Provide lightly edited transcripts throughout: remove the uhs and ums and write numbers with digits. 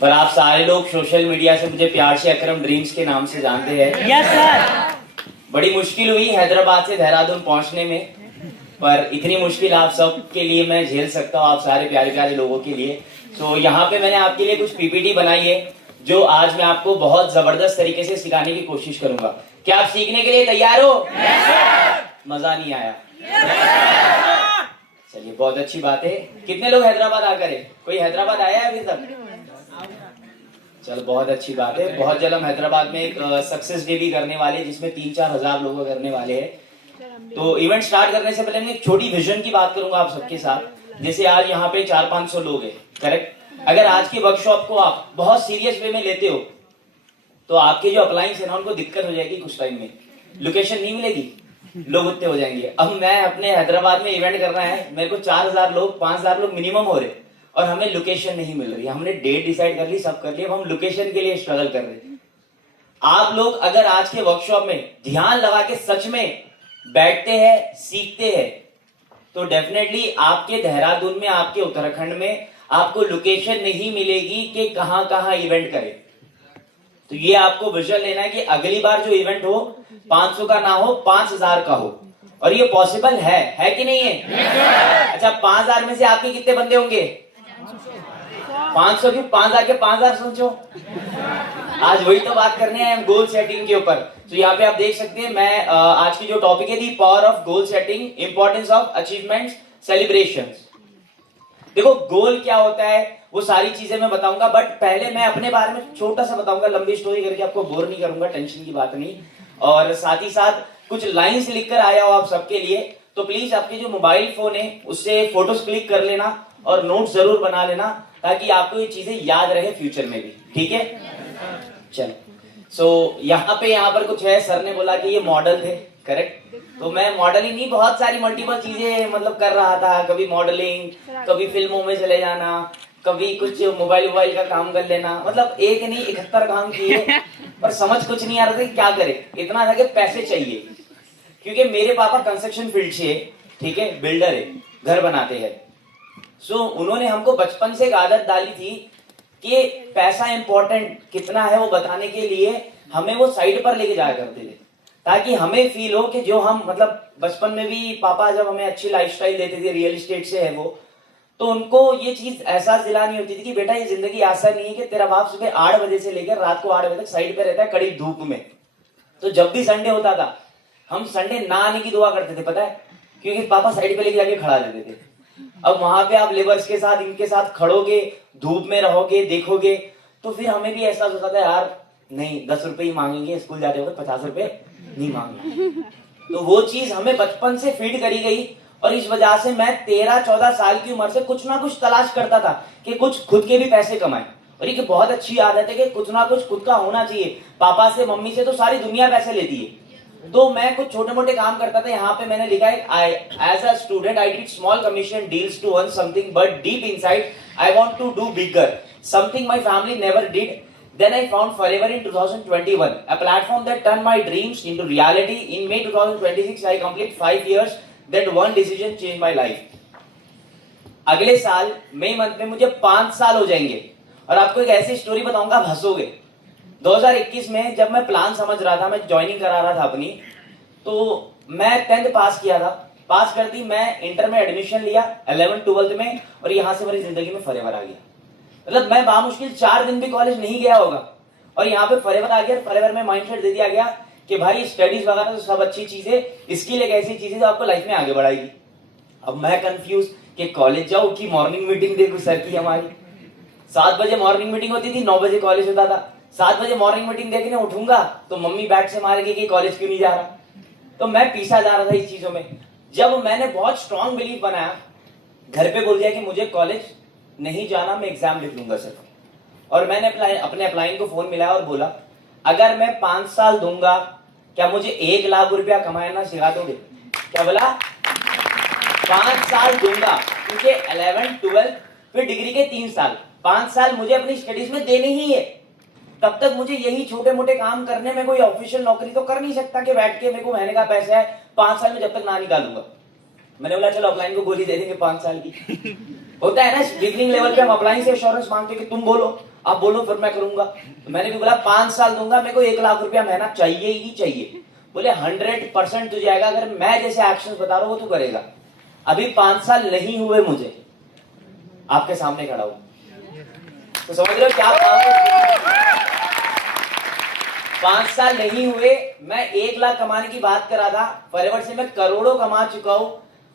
पर आप सारे लोग सोशल मीडिया से मुझे प्यार से अकरम ड्रीम्स के नाम से जानते हैं। Yes sir. बड़ी मुश्किल हुई हैदराबाद से देहरादून पहुंचने में, पर इतनी मुश्किल आप सब के लिए मैं झेल सकता हूँ, आप सारे प्यारे प्यारे लोगों के लिए। तो यहाँ पे मैंने आपके लिए कुछ पीपीटी बनाई है जो आज मैं आपको बहुत जबरदस्त तरीके से सिखाने की कोशिश करूंगा। क्या आप सीखने के लिए तैयार हो? मजा नहीं आया? चलिए बहुत अच्छी बात है। कितने लोग हैदराबाद आकर है? कोई हैदराबाद आया है अभी तक? चल बहुत अच्छी बात है। बहुत जल्द हम हैदराबाद में एक सक्सेस डे भी करने वाले हैं जिसमें 3-4 हजार लोग करने वाले हैं। तो इवेंट स्टार्ट करने से पहले मैं एक छोटी विजन की बात करूंगा आप सबके साथ। जैसे आज यहाँ पे 400-500 लोग हैं, करेक्ट? अगर आज की वर्कशॉप को आप बहुत सीरियस वे में लेते हो तो आपके जो अप्लायंस है ना उनको दिक्कत हो जाएगी कुछ टाइम में, लोकेशन नहीं मिलेगी, लोग उतने हो जाएंगे। अब मैं अपने हैदराबाद में इवेंट करना है, मेरे को 4000 लोग 5000 लोग मिनिमम हो रहे और हमें लोकेशन नहीं मिल रही। हमने डेट डिसाइड कर ली, सब कर लिया, अब हम लोकेशन के लिए स्ट्रगल कर रहे। आप लोग अगर आज के वर्कशॉप में ध्यान लगा के सच में बैठते हैं, सीखते हैं, तो डेफिनेटली आपके देहरादून में, आपके उत्तराखंड में आपको लोकेशन नहीं मिलेगी कि कहां कहां इवेंट करें। तो ये आपको विजन लेना है कि अगली बार जो इवेंट हो 500 का ना हो, 5000 का हो। और ये पॉसिबल है कि नहीं है? अच्छा, 5000 में से आपके कितने बंदे होंगे? 500 की 5000 के 5000 सोचो। आज वही तो बात करने हैं हम गोल सेटिंग के ऊपर। तो यहाँ पे आप देख सकते हैं मैं आज की जो टॉपिक है the power of goal setting, importance of achievements, celebrations. देखो गोल क्या होता है वो सारी चीजें मैं बताऊंगा, बट पहले मैं अपने बारे में छोटा सा बताऊंगा, लंबी स्टोरी करके आपको बोर नहीं करूंगा, टेंशन की बात नहीं। और साथ ही साथ कुछ लाइंस लिखकर आया हो आप सबके लिए, तो प्लीज आपके जो मोबाइल फोन है उससे फोटोज क्लिक कर लेना और नोट जरूर बना लेना ताकि आपको ये चीजें याद रहे फ्यूचर में भी, ठीक है? चलो, सो यहाँ पर कुछ है, सर ने बोला कि ये मॉडल थे, करेक्ट? तो मैं मॉडल ही नहीं, बहुत सारी मल्टीपल चीजें मतलब कर रहा था। कभी मॉडलिंग, कभी फिल्मों में चले जाना, कभी कुछ मोबाइल का काम कर लेना, मतलब एक नहीं 71 काम किए, पर समझ कुछ नहीं आ रहा था कि क्या करे। इतना था कि पैसे चाहिए, क्योंकि मेरे पापा कंस्ट्रक्शन फील्ड से, ठीक है, बिल्डर है, घर बनाते हैं। सो उन्होंने हमको बचपन से एक आदत डाली थी कि पैसा इंपॉर्टेंट कितना है वो बताने के लिए हमें वो साइड पर लेके जाया करते थे, ताकि हमें फील हो कि जो हम मतलब बचपन में भी पापा जब हमें अच्छी लाइफस्टाइल देते थे, रियल एस्टेट से है वो, तो उनको ये चीज एहसास दिलानी होती थी कि बेटा ये जिंदगी ऐसा नहीं है कि तेरा बाप सुबह 8 बजे से लेकर रात को 8 बजे तक साइड पे रहता है कड़ी धूप में। तो जब भी संडे होता था हम संडे ना आने की दुआ करते थे, पता है, क्योंकि पापा साइड पे लेके जाके खड़ा देते थे। अब वहां पे आप लेबर्स के साथ, इनके साथ खड़ोगे, धूप में रहोगे, देखोगे, तो फिर हमें भी एहसास होता था यार नहीं 10 रुपए ही मांगेंगे, स्कूल जाते वक्त 50 रुपए नहीं मांगना। तो वो चीज हमें बचपन से फीड करी गई और इस वजह से मैं 13-14 साल की उम्र से कुछ ना कुछ तलाश करता था कि कुछ खुद के भी पैसे कमाए। और ये बहुत अच्छी आदत है कि कुछ ना कुछ खुद का होना चाहिए। पापा से, मम्मी से तो सारी दुनिया पैसे लेती है, तो मैं कुछ छोटे मोटे काम करता था। यहाँ पे मैंने लिखा है, as a student I did small commission deals to earn something, but deep inside I want to do bigger, something my family never did. Then I found Forever in 2021, a platform that turned my dreams into reality. In May 2026, I complete 5 years. That one decision changed my life. अगले साल मई month में मुझे 5 साल हो जाएंगे और आपको एक ऐसी स्टोरी बताऊंगा, आप हंसोगे। 2021 में जब मैं प्लान समझ रहा था, मैं ज्वाइनिंग करा रहा था अपनी, तो मैं 10th पास किया था। पास कर दी, मैं इंटर में एडमिशन लिया 11th-12th में, और यहां से मेरी जिंदगी में फॉरएवर आ गया। मतलब मैं बामुश्किल 4 दिन भी कॉलेज नहीं गया होगा और यहाँ पे फॉरएवर आ गया। फॉरएवर में माइंडसेट दे दिया गया कि भाई स्टडीज वगैरह तो सब अच्छी चीज है, स्किल एक ऐसी चीज है जो आपको लाइफ में आगे बढ़ाएगी। अब मैं कंफ्यूज कि कॉलेज जाऊं कि मॉर्निंग मीटिंग देखूं सर की। हमारी 7 बजे मॉर्निंग मीटिंग होती थी, 9 बजे कॉलेज होता था। 7 बजे मॉर्निंग मीटिंग देखने उठूंगा तो मम्मी बैट से मारेगी कि कॉलेज क्यों नहीं जा रहा। तो मैं पीछा जा रहा था इस चीजों में। जब मैंने बहुत स्ट्रॉन्ग बिलीफ बनाया, घर पे बोल दिया कि मुझे कॉलेज नहीं जाना, मैं एग्जाम लिख लूंगा सिर्फ, और मैंने अपने अप्लाइन को फोन मिलाया और बोला अगर मैं 5 साल दूंगा क्या मुझे 1 लाख रुपया कमाना सिखा दोगे? क्या बोला? 5 साल दूंगा, क्योंकि 11th-12th फिर डिग्री के 3 साल, 5 साल मुझे अपनी स्टडीज में देने ही है। तब तक मुझे यही छोटे मोटे काम करने में, कोई ऑफिशियल नौकरी तो कर नहीं सकता कि बैठ के मेरे को महीने का पैसा है 5 साल में जब तक ना निकालूंगा। मैंने बोला चलो अपलाइन को गोली दे देंगे 5 साल की। होता है ना बिगिनिंग लेवल पे, हम अपलाइन से एश्योरेंस मांगते कि तुम बोलो आप बोलो फिर मैं करूंगा। तो मैंने भी बोला 5 साल दूंगा, मेरे को 1 लाख रुपया महीना चाहिए ही चाहिए। बोले 100% तुझे आएगा, अगर मैं जैसे एक्शन बता रहा हूं वो तू करेगा। अभी 5 साल नहीं हुए मुझे, आपके सामने खड़ा हूं, तो समझ रहे हो क्या 5 साल नहीं हुए, मैं 1 लाख कमाने की बात कर रहा था, फॉरएवर से मैं करोड़ों कमा चुका हूं,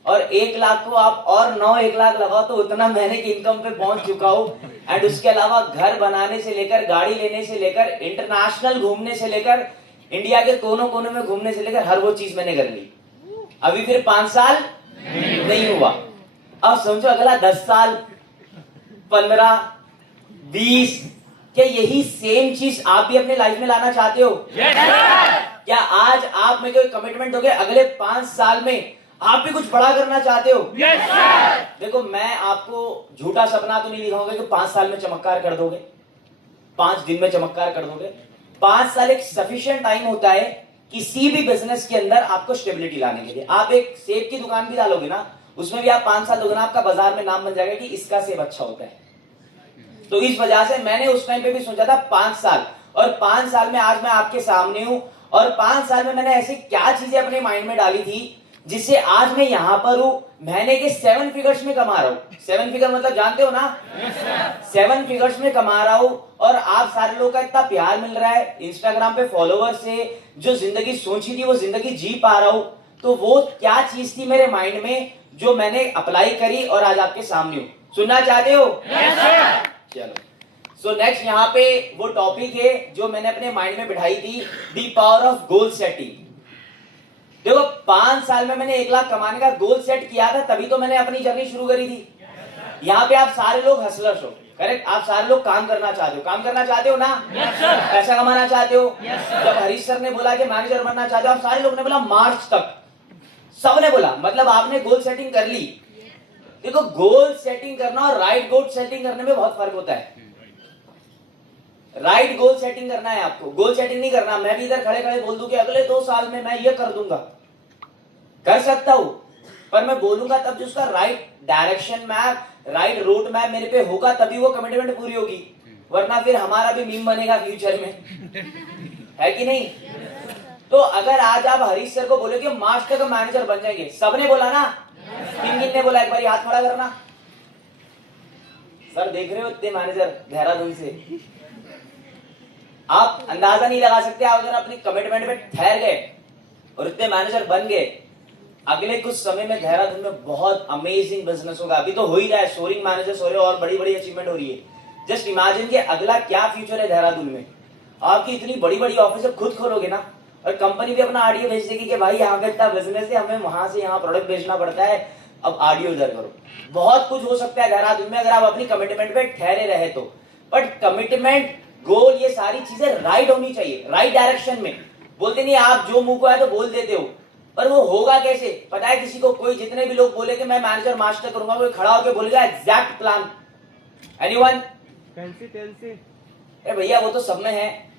और 1 लाख को आप और 1 लाख लगाओ तो उतना महीने की इनकम पे पहुंच चुका हूं। एंड उसके अलावा घर बनाने से लेकर, गाड़ी लेने से लेकर, इंटरनेशनल घूमने से लेकर, इंडिया के कोनों कोनों में घूमने से लेकर हर वो चीज मैंने कर ली। अभी फिर 5 साल नहीं हुआ। अब समझो अगला 10 साल, 15, 20, क्या यही सेम चीज आप भी अपने लाइफ में लाना चाहते हो? क्या आज आप में कोई कमिटमेंट दोगे अगले 5 साल में आप भी कुछ बड़ा करना चाहते हो? देखो, मैं आपको झूठा सपना तो नहीं दिखाऊंगा कि 5 साल में चमत्कार कर दोगे, 5 दिन में चमत्कार कर दोगे। 5 साल एक सफिशिएंट टाइम होता है किसी भी बिजनेस के अंदर आपको स्टेबिलिटी लाने के लिए। आप एक सेब की दुकान भी डालोगे ना, उसमें भी आप 5 साल दोगे ना, आपका बाजार में नाम बन जाएगा कि इसका सेब अच्छा होता है। तो इस वजह से मैंने उस टाइम पे भी सोचा था 5 साल, और 5 साल में आज मैं आपके सामने हूं। और 5 साल में मैंने ऐसी क्या चीजें अपने माइंड में डाली थी जिससे आज मैं यहां पर हूं, महीने के 7 फिगर्स में कमा रहा हूं। 7 फिगर मतलब जानते हो ना? 7 फिगर्स में कमा रहा हूं, और आप सारे लोगों का इतना प्यार मिल रहा है, इंस्टाग्राम पे फॉलोअर्स से, जो जिंदगी सोची थी वो जिंदगी जी पा रहा हूं। तो वो क्या चीज थी मेरे माइंड में जो मैंने अप्लाई करी और आज आपके सामने हूं? सुनना चाहते हो? चलो, सो नेक्स्ट यहाँ पे वो टॉपिक है जो मैंने अपने माइंड में बिठाई थी, the power of goal setting. देखो, 5 साल में मैंने 1 लाख कमाने का गोल सेट किया था, तभी तो मैंने अपनी जर्नी शुरू करी थी। यहाँ पे आप सारे लोग हसलर्स हो, करेक्ट? आप सारे लोग काम करना चाहते हो, काम करना चाहते हो ना? पैसा कमाना चाहते हो। जब हरीश सर ने बोला कि मैनेजर बनना चाहते हो, आप सारे लोग ने बोला मार्च तक, सबने बोला, मतलब आपने गोल सेटिंग कर ली। देखो, गोल सेटिंग करना और राइट गोल सेटिंग करने में बहुत फर्क होता है। राइट गोल सेटिंग करना है आपको, गोल सेटिंग नहीं करना। मैं भी इधर खड़े खड़े बोल दूं कि अगले 2 साल में मैं ये कर दूंगा, कर सकता हूं, पर मैं बोलूंगा तब जो उसका right direction map, right road map मेरे पे होगा, तभी वो कमिटमेंट पूरी होगी। वरना फिर हमारा भी मीम बनेगा फ्यूचर में, है कि नहीं? तो अगर आज आप हरीश सर को बोले कि मार्च तक मैनेजर बन जाएंगे, सबने बोला ना? किन ने बोला? एक बार हाथ खड़ा करना। सर देख रहे हो इतने मैनेजर देहरादून से, आप अंदाजा नहीं लगा सकते। आप अगर अपनी कमिटमेंट पे ठहर गए और इतने मैनेजर बन गए, अगले कुछ समय में देहरादून में बहुत अमेजिंग बिजनेस होगा। अभी तो हो ही रहा है, सोरिंग मैनेजर्स हो रहे हैं और बड़ी बड़ी अचीवमेंट हो रही है। जस्ट इमेजिन कि अगला क्या फ्यूचर है देहरादून में। आपकी इतनी बड़ी बड़ी ऑफिस खुद खोलोगे ना, और कंपनी भी अपना आरडीओ भेज देगी कि भाई यहाँ पे इतना बिजनेस है, हमें वहां से यहाँ प्रोडक्ट भेजना पड़ता है, अब आरडीओ इधर करो। बहुत कुछ हो सकता है देहरादून में अगर आप अपनी कमिटमेंट पे ठहरे रहे तो। बट कमिटमेंट, गोल, ये सारी चीजें राइट होनी चाहिए, राइट डायरेक्शन में। बोलते नहीं आप जो मुंह को है तो बोल देते हो, पर वो होगा कैसे? पता है किसी को? कोई जितने भी लोग बोले कि मैं मैनेजर मास्टर करूंगा, कोई खड़ा होकर बोलेगा एग्जैक्ट प्लान? एनीवन? अरे भैया, वो तो सब में है,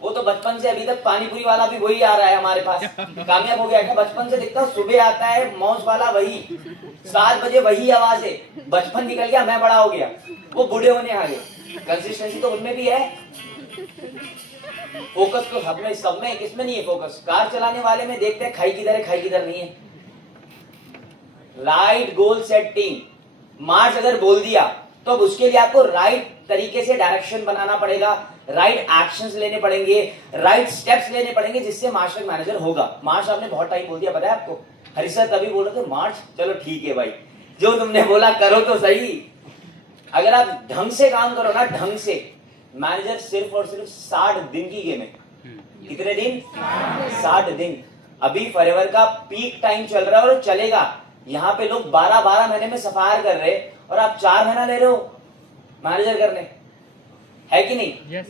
वो तो बचपन से अभी तक पानीपुरी वाला भी वही आ रहा है हमारे पास, कामयाब हो गया क्या? बचपन से दिखता, सुबह आता है मौज वाला वही, 7 बजे वही आवाज है। बचपन निकल गया, मैं बड़ा हो गया, वो बूढ़े होने आ गए। कंसिस्टेंसी तो उनमें भी है, फोकस तो सब में, किसमें नहीं है फोकस? कार चलाने वाले में देखते हैं खाई किधर है, खाई किधर नहीं है। राइट गोल सेटिंग, मार्च अगर बोल दिया तो अब उसके लिए आपको राइट तरीके से डायरेक्शन बनाना पड़ेगा, राइट एक्शंस लेने पड़ेंगे, राइट स्टेप्स लेने पड़ेंगे, जिससे मार्च तक मैनेजर होगा। मार्च आपने बहुत टाइम बोल दिया, पता है आपको? हरी सर तभी बोल रहे थे मार्च, चलो ठीक है भाई, जो तुमने बोला करो तो सही। अगर आप ढंग से काम करो ना, ढंग से, मैनेजर सिर्फ और सिर्फ 60 दिन की गेम है। कितने दिन? 60 दिन। अभी फॉरएवर का पीक टाइम चल रहा है और चलेगा। यहाँ पे लोग 12-12 महीने में सफायर कर रहे हैं और आप 4 महीना ले रहे हो मैनेजर करने, है कि नहीं? yes,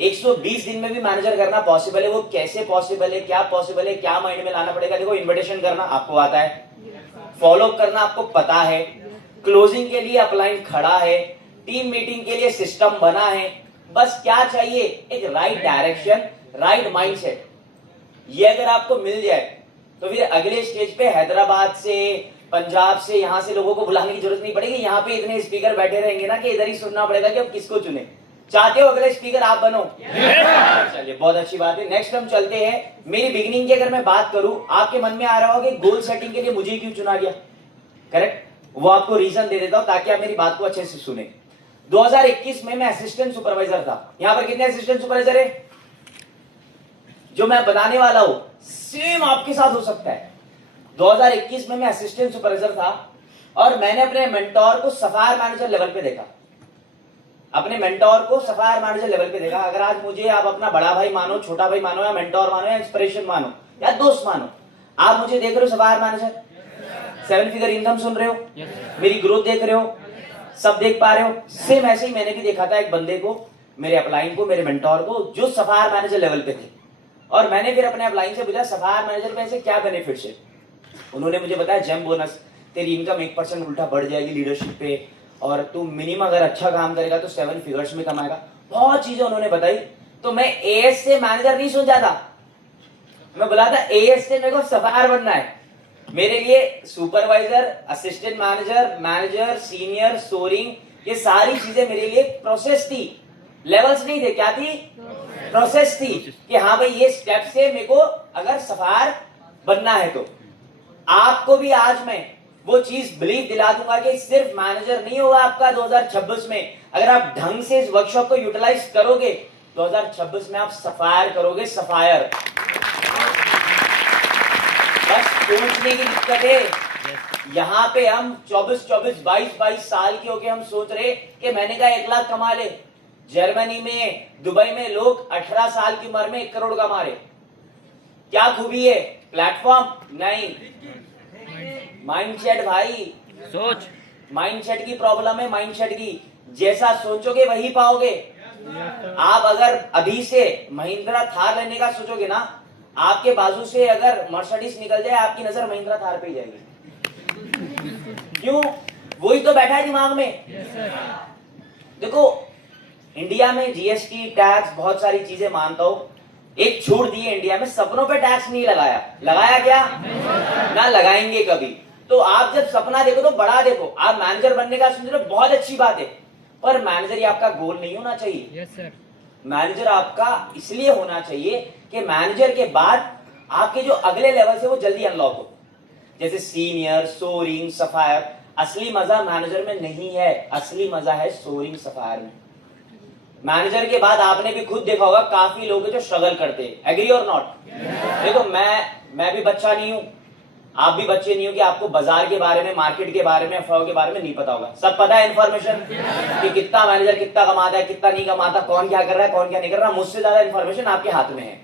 120 दिन में भी मैनेजर करना पॉसिबल है। वो कैसे पॉसिबल है, क्या पॉसिबल है, क्या माइंड में लाना पड़ेगा? देखो, इन्विटेशन करना आपको आता है, फॉलो करना आपको पता है, क्लोजिंग के लिए अपलाइन खड़ा है, टीम मीटिंग के लिए सिस्टम बना है। बस क्या चाहिए? एक राइट डायरेक्शन, राइट माइंडसेट। ये अगर आपको मिल जाए तो फिर अगले स्टेज पे हैदराबाद से, पंजाब से, यहाँ से लोगों को बुलाने की जरूरत नहीं पड़ेगी। यहाँ पे इतने स्पीकर बैठे रहेंगे ना कि इधर ही सुनना पड़ेगा कि अब किसको चुने। चाहते हो अगले स्पीकर आप बनो? चलिए बहुत अच्छी बात है। नेक्स्ट हम चलते हैं। मेरी बिगिनिंग की अगर मैं बात करूं, आपके मन में आ रहा होगा कि गोल सेटिंग के लिए मुझे क्यों चुना गया। करेक्ट, वो आपको रीजन दे देता हूं ताकि आप मेरी बात को अच्छे से सुने। 2021 में मैं असिस्टेंट सुपरवाइजर था। यहां पर कितने असिस्टेंट सुपरवाइजर है? जो मैं बताने वाला हूं सेम आपके साथ हो सकता है। 2021 में मैं असिस्टेंट सुपरवाइजर था और मैंने अपने मेंटोर को सफायर मैनेजर लेवल पे देखा। अपने मेंटोर को सफायर मैनेजर लेवल पे देखा। अगर आज मुझे आप अपना बड़ा भाई मानो, छोटा भाई मानो, या मेंटोर मानो, या इंस्पिरेशन मानो, या दोस्त मानो, आप मुझे देख रहे हो सफायर मैनेजर, 7 फिगर इनकम सुन रहे हो, मेरी ग्रोथ देख रहे हो, सब देख पा रहे हो। सेम ऐसे ही मैंने भी देखा था एक बंदे को, मेरे अपलाइन को, मेरे मेंटोर को, जो सफायर मैनेजर लेवल पे थे। और मैंने फिर अपने अपलाइन से पूछा सफायर मैनेजर पे ऐसे क्या बेनिफिट्स है। उन्होंने मुझे बताया जेम बोनस, तेरी इनकम 1% उल्टा बढ़ जाएगी लीडरशिप पे, और तू मिनिमम अगर अच्छा काम करेगा तो 7 फिगर्स में कमाएगा। बहुत चीजें उन्होंने बताई। तो मैं एएस से मैनेजर नहीं सोचा था, मैं बोला था एएस से मेरे को सफायर बनना है। मेरे लिए supervisor, assistant manager, manager, senior, soaring, ये सारी चीजें मेरे लिए प्रोसेस थी, लेवल्स नहीं थे। क्या थी? प्रोसेस थी कि हाँ भाई ये स्टेप से मेरे को अगर सफायर बनना है। तो आपको भी आज मैं वो चीज बिलीव दिला दूंगा कि सिर्फ मैनेजर नहीं होगा आपका 2026 में। अगर आप ढंग से इस वर्कशॉप को यूटिलाइज करोगे 2026 में आप सफायर करोगे, सफायर। बस सोचने की दिक्कत है। यहाँ पे हम 24-24, 22-22 साल के होके हम सोच रहे कि मैंने कहा 1 लाख कमा ले। जर्मनी में, दुबई में लोग 18 साल की उम्र में 1 करोड़ कमा रहे। क्या खूबी है? प्लेटफॉर्म नहीं, माइंडसेट भाई। सोच, माइंडसेट की प्रॉब्लम है। माइंडसेट की, जैसा सोचोगे वही पाओगे। आप अगर अभी से महिंद्रा थार लेने का सोचोगे ना, आपके बाजू से अगर मर्सिडीज निकल जाए आपकी नजर महिंद्रा थार पे ही जाएगी। क्यों? वही तो बैठा है दिमाग में। देखो इंडिया में जीएसटी, टैक्स, बहुत सारी चीजें मानता हूं, एक छूट दी है इंडिया में, सपनों पे टैक्स नहीं लगाया। लगाया क्या? ना लगाएंगे कभी। तो आप जब सपना देखो तो बड़ा देखो। आप मैनेजर बनने का सोच रहे हो, बहुत अच्छी बात है, पर मैनेजर ही आपका गोल नहीं होना चाहिए। Yes sir. मैनेजर आपका इसलिए होना चाहिए कि मैनेजर के बाद आपके जो अगले लेवल से वो जल्दी अनलॉक हो, जैसे सीनियर, सोरिंग, सफायर। असली मजा मैनेजर में नहीं है, असली मजा है सोरिंग, सफायर में। मैनेजर के बाद आपने भी खुद देखा होगा काफी लोग जो स्ट्रगल करते हैं। एग्री और नॉट? देखो मैं भी बच्चा नहीं हूं, आप भी बच्चे नहीं हो कि आपको बाजार के बारे में, मार्केट के बारे में, अफवाह के बारे में नहीं पता होगा। सब पता है इन्फॉर्मेशन कि कितना मैनेजर कितना कमाता है, कितना नहीं कमाता, कौन क्या कर रहा है, कौन क्या नहीं कर रहा। मुझसे ज्यादा इन्फॉर्मेशन आपके हाथ में है।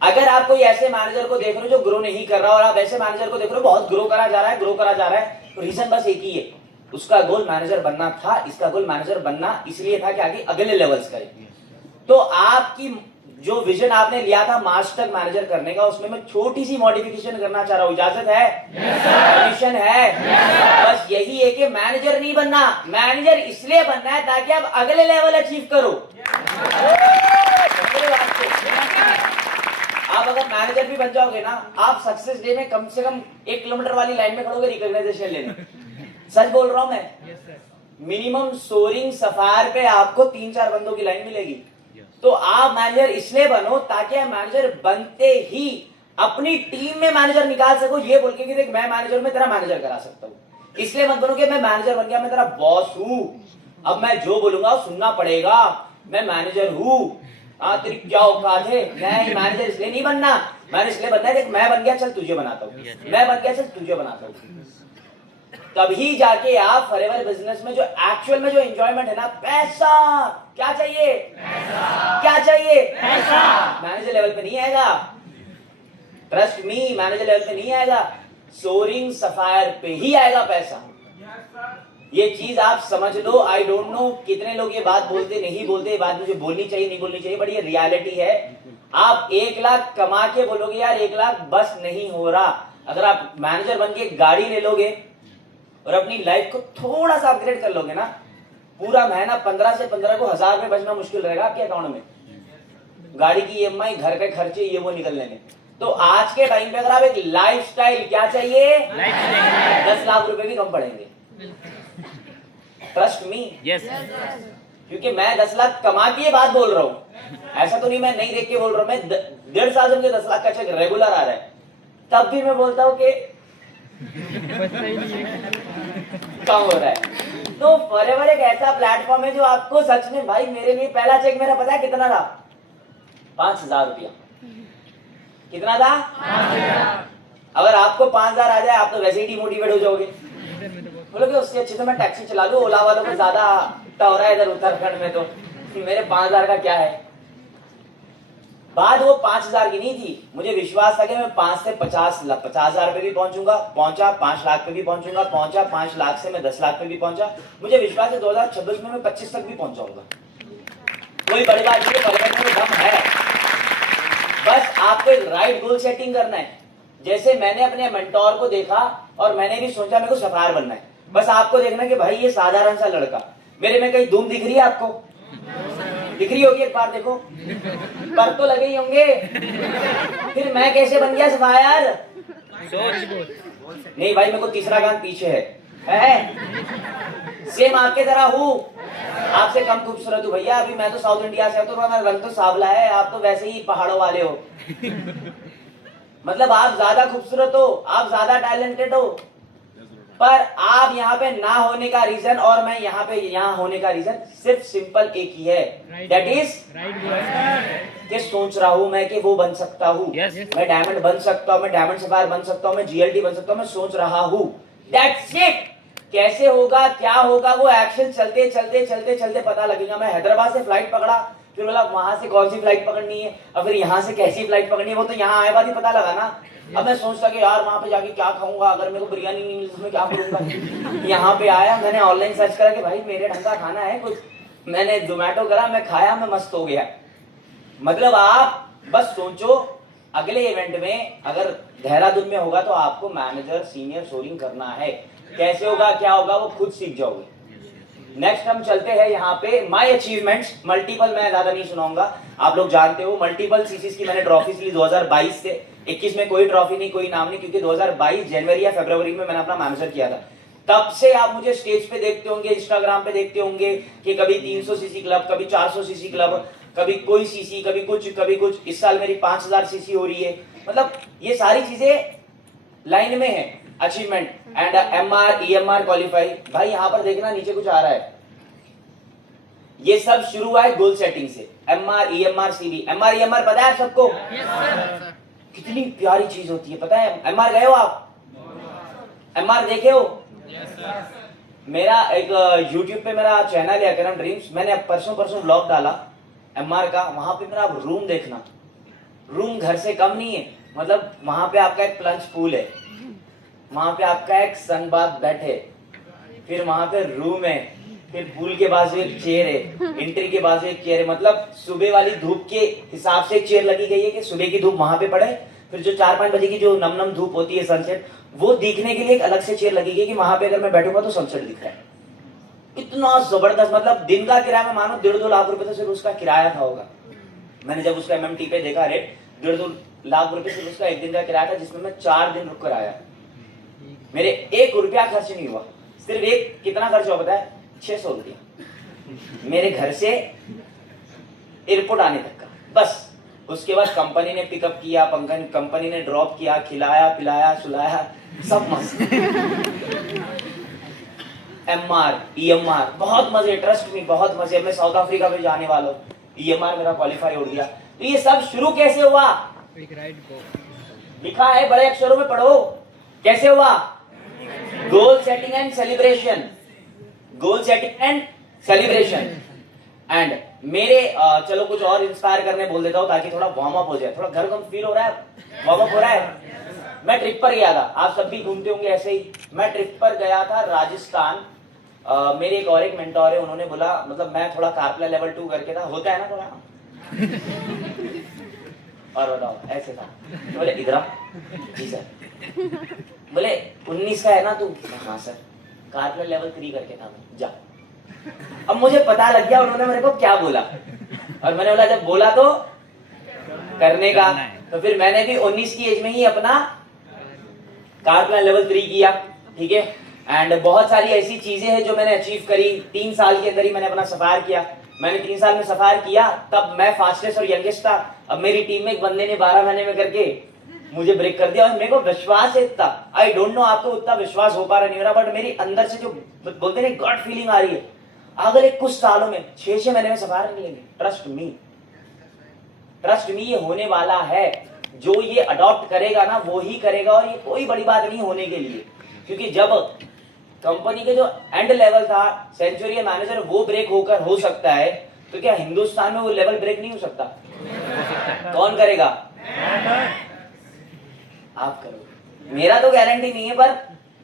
अगर आप कोई ऐसे मैनेजर को देख रहे हो जो ग्रो नहीं कर रहा और आप ऐसे मैनेजर को देख रहे हो बहुत ग्रो करा जा रहा है, ग्रो करा जा रहा है, तो रीजन बस एक ही है, उसका गोल मैनेजर बनना था। इसका गोल मैनेजर बनना इसलिए था कि आगे अगले लेवल्स करे। तो आपकी जो विजन आपने लिया था मार्च तक मैनेजर करने का, उसमें मैं छोटी सी मॉडिफिकेशन करना चाह रहा हूं। इजाजत है? परमिशन है? बस यही है कि मैनेजर नहीं बनना, मैनेजर इसलिए बनना है ताकि आप अगले लेवल अचीव करो। आप अगर मैनेजर भी बन जाओगे ना, आप सक्सेस डे में कम से कम 1 किलोमीटर वाली लाइन में खड़ोगे रिकॉग्नाइजेशन लेने। सच बोल रहा हूं मैं। मिनिमम सोरिंग, सफायर पे आपको 3-4 बंदों की लाइन मिलेगी। तो आप मैनेजर इसलिए बनो ताकि आप मैनेजर बनते ही अपनी टीम में मैनेजर निकाल सको, ये बोल के कि देख मैं मैनेजर में तेरा मैनेजर करा सकता हूं। इसलिए मत बनो कि मैं मैनेजर बन गया, मैं तेरा बॉस हूं, अब मैं जो बोलूंगा सुनना पड़ेगा, मैं मैनेजर हूं, तेरी क्या औकात है। मैं मैनेजर इसलिए नहीं बनना, मैंने इसलिए बनना है देख मैं बन गया चल तुझे बनाता हूं, मैं बन गया चल तुझे बनाता हूं। तभी जाके आप फॉरएवर बिजनेस में जो एक्चुअल में जो एंजॉयमेंट है ना, पैसा। क्या चाहिए? पैसा। क्या चाहिए? पैसा। मैनेजर लेवल पे नहीं आएगा, ट्रस्ट मी, मैनेजर लेवल पे नहीं आएगा, सोरिंग, सफायर पे ही आएगा पैसा। ये चीज आप समझ लो। आई डोंट नो कितने लोग ये बात बोलते नहीं बोलते, ये बात मुझे बोलनी चाहिए नहीं बोलनी चाहिए, बट ये रियलिटी है। आप 1 लाख कमा के बोलोगे यार 1 लाख बस नहीं हो रहा। अगर आप मैनेजर बन के गाड़ी ले लोगे और अपनी लाइफ को थोड़ा सा अपग्रेड कर लोगे ना, पूरा महीना 15 से 15 को 1000 रुपए बचना मुश्किल रहेगा आपके अकाउंट में। गाड़ी की ईएमआई, घर के खर्चे, ये वो निकलने में। तो आज के टाइम पे अगर आप एक लाइफस्टाइल क्या चाहिए, 10 लाख रुपए भी कम पड़ेंगे। Trust me. यस। क्योंकि मैं 10 लाख कमा के ये बात बोल रहा हूँ, ऐसा तो नहीं मैं नहीं देख के बोल रहा हूँ। मैं 1.5 साल से मुझे 10 लाख का चेक रेगुलर आ रहा है, तब भी मैं बोलता हूँ कि कम हो रहा है। तो फॉरएवर एक ऐसा प्लेटफॉर्म है जो आपको सच में, भाई मेरे लिए पहला चेक मेरा पता है कितना था? 5,000 रुपया। कितना था? 5,000। अगर आपको 5,000 आ जाए आप तो वैसे ही डिमोटिवेट हो जाओगे, बोलोगे उससे अच्छी तो मैं टैक्सी चला लूं, ओला वालों को ज्यादा हो रहा है इधर उत्तराखंड में, तो मेरे 5,000 का क्या है। बात वो 5,000 की नहीं थी, मुझे विश्वास था कि मैं 5 से 50,000 पे भी पहुंचूंगा, पहुंचा 5 लाख पे भी पहुंचूंगा, पहुंचा 5 लाख से मैं 10 लाख पे भी पहुंचा। मुझे विश्वास है 2026 में मैं 25 तक भी पहुंच जाऊंगा। कोई बड़ी बात नहीं है, परिवर्तन में दम है। बस आपको एक राइट गोल सेटिंग करना है। जैसे मैंने अपने मेंटोर को देखा और मैंने भी सोचा मेरे को सफायर बनना है। बस आपको देखना कि भाई ये साधारण सा लड़का, मेरे में कहीं धूम दिख रही है आपको? दिख रही होगी, एक बार देखो, पर तो लगे ही होंगे। फिर मैं कैसे बन गया सफायर? नहीं भाई, मेरे को तीसरा कान पीछे है? सेम आपके तरह हूँ, आपसे कम खूबसूरत हूँ भैया। अभी मैं तो साउथ इंडिया से हूँ, तो मेरा रंग तो सांवला है, आप तो वैसे ही पहाड़ों वाले हो। मतलब आप ज्यादा खूबसूरत हो, आप ज्यादा टैलेंटेड हो, पर आप यहाँ पे ना होने का रीजन और मैं यहाँ होने का रीजन सिर्फ सिंपल एक ही है, दैट इज कि सोच रहा हूं मैं कि वो बन सकता हूँ, मैं डायमंड बन सकता हूँ, मैं डायमंड सफायर बन सकता हूँ, मैं जीएलटी बन सकता हूँ, मैं सोच रहा हूँ, दैट्स इट। कैसे होगा, क्या होगा, वो एक्शन चलते चलते चलते चलते पता लगेगा। मैं हैदराबाद से फ्लाइट पकड़ा, फिर बोला वहां से कौन सी फ्लाइट पकड़नी है, और फिर यहाँ से कैसी फ्लाइट पकड़नी है, वो तो यहाँ आए बाद ही पता लगा ना। अब मैं सोचता कि यार वहां पे जाके क्या खाऊंगा, अगर मेरे को बिरयानी नहीं मिली तो मैं क्या करूंगा। यहाँ पे आया, मैंने ऑनलाइन सर्च करा कि भाई मेरे ढंग का खाना है कुछ, मैंने जोमेटो करा, मैं खाया, मैं मस्त हो गया। मतलब आप बस सोचो, अगले इवेंट में अगर देहरादून में होगा तो आपको मैनेजर सीनियर सोरिंग करना है। कैसे होगा, क्या होगा, वो खुद सीख जाओगे। नेक्स्ट हम चलते हैं यहाँ पे माय अचीवमेंट्स। मल्टीपल मैं ज्यादा नहीं सुनाऊंगा, आप लोग जानते हो मल्टीपल सीसीज की मैंने ट्रॉफीज ली 2022 से। 21 में कोई ट्रॉफी नहीं, कोई नाम नहीं, क्योंकि 2022 जनवरी या फरवरी में मैंने अपना मैनेजर किया था। तब से आप मुझे स्टेज पे देखते होंगे, इंस्टाग्राम पे देखते होंगे कि कभी 300 सीसी क्लब, कभी 400 सीसी क्लब, कभी कोई सीसी, कभी कुछ कभी कुछ। इस साल मेरी 5000 सीसी हो रही है। मतलब ये सारी चीजें लाइन में है, achievement and MR EMR qualify. भाई यहाँ पर देखना नीचे कुछ आ रहा है, ये सब शुरू हुआ है गोल सेटिंग से। MR EMR CB, MR EMR पता है आप सबको? कितनी प्यारी चीज होती है, पता है? एमआर गए हो आप? एमआर देखे हो? मेरा एक YouTube पे मेरा चैनल है अकरम ड्रीम्स, मैंने परसों व्लॉग डाला एमआर का। वहां पे मेरा रूम देखना, रूम घर से कम नहीं है। मतलब वहां पे आपका एक प्लंज पूल है, वहां पे आपका एक सनबाथ बेड है, फिर वहां पे रूम है, फिर पूल के बाजू एक चेयर है, एंट्री के बाजू एक चेयर है। मतलब सुबह वाली धूप के हिसाब से एक चेयर लगी गई है कि सुबह की धूप वहां पे पड़े, फिर जो 4-5 बजे की जो नम धूप होती है सनसेट, वो दिखने के लिए एक अलग से चेयर लगी गई कि वहां पे अगर मैं बैठूंगा तो सनसेट दिख रहा है। इतना जबरदस्त, मतलब दिन का किराया में मानो 1.5-2 लाख रुपए तो सिर्फ उसका किराया था होगा। मैंने जब उसका MMT पे देखा रेट, 1.5-2 लाख रुपए सिर्फ उसका एक दिन का किराया था, जिसमें मैं 4 दिन रुक कर आया। मेरे 1 रुपया खर्च नहीं हुआ, सिर्फ एक कितना खर्च हुआ पता है? 600 रुपया मेरे घर से एयरपोर्ट आने तक का, बस। उसके बाद कंपनी ने पिकअप किया, कंपनी ने ड्रॉप किया, खिलाया पिलाया सुलाया, सब मस्त। एमआर ईएमआर बहुत मजे, ट्रस्ट में बहुत मजे। मैं साउथ अफ्रीका में जाने वाला हूँ, ईएमआर मेरा क्वालिफाई हो गया। तो ये सब शुरू कैसे हुआ? लिखा है बड़े अक्षरों में, पढ़ो कैसे हुआ। Goal setting and celebration, goal setting and celebration. And मेरे चलो कुछ और इंस्पायर करने बोल देता हूँ ताकि थोड़ा वार्म अप हो जाए, थोड़ा घर कम फील हो रहा है, वार्म अप हो रहा है। मैं ट्रिप पर गया था, आप सब भी घूमते होंगे ऐसे ही। मैं ट्रिप पर गया था राजस्थान। मेरे एक और एक मेंटोर है, उन्होंने बोला, मतलब मैं थोड़ा कारप्ले लेवल 2 करके था, होता है ना थोड़ा। और बताओ ऐसे था, बोले इधर जी सर, बोले 19 का है ना तू? हाँ सर। कारप्ले लेवल 3 करके था मैं, जा। अब मुझे पता लग गया उन्होंने मेरे को क्या बोला, और मैंने बोला जब बोला तो करने का। तो फिर मैंने भी 19 की एज में ही अपना कार प्लान लेवल 3 किया, ठीक है। एंड बहुत सारी ऐसी चीजें हैं जो मैंने अचीव करी। 3 साल के अंदर ही मैंने अपना सफायर किया। मैंने 3 साल में सफायर किया, तब मैं फास्टेस्ट और यंगेस्ट था। अब मेरी टीम में एक बंदे ने 12 महीने में करके मुझे ब्रेक कर दिया, और मेरे को विश्वास है इतना, आई डोंट नो आपको उतना विश्वास हो पा रहा नहीं हो रहा, बट मेरी अंदर से जो बोलते हैं गॉड फीलिंग आ रही है, अगले कुछ सालों में 6 महीने में सफायर मिलेंगे। ट्रस्ट मी, ये होने वाला है। जो ये अडॉप्ट करेगा ना वो ही करेगा, और ये कोई बड़ी बात नहीं होने के लिए, क्योंकि जब कंपनी के जो एंड लेवल था सेंचुरी मैनेजर वो ब्रेक होकर हो सकता है, तो क्या हिंदुस्तान में वो लेवल ब्रेक नहीं हो सकता? कौन करेगा? आप करो। मेरा तो गारंटी नहीं है, पर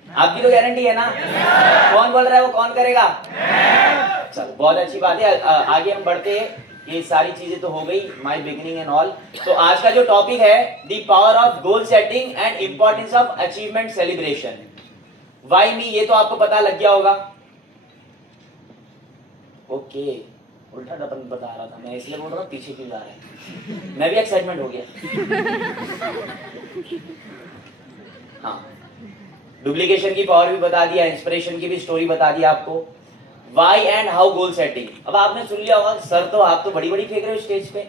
आपकी तो गारंटी है ना। कौन बोल रहा है वो कौन करेगा? चलो बहुत अच्छी बात है। आगे हम बढ़ते हैं। ये सारी चीजें तो हो गई, माय बिगिनिंग एंड ऑल। तो आज का जो टॉपिक है the power of goal setting and importance of achievement celebration. Why मी, ये तो आपको पता लग गया होगा। ओके, उल्टा डबल बता रहा था मैं, इसलिए बोल रहा हूँ पीछे क्यों जा रहा है। मैं भी एक्साइटमेंट हो गया। हाँ, डुप्लीकेशन की पावर भी बता दिया, इंस्पिरेशन की भी स्टोरी बता दी आपको। Why and how goal setting. अब आपने सुन लिया होगा, सर तो आप तो बड़ी बड़ी फेंक रहे हो स्टेज पे,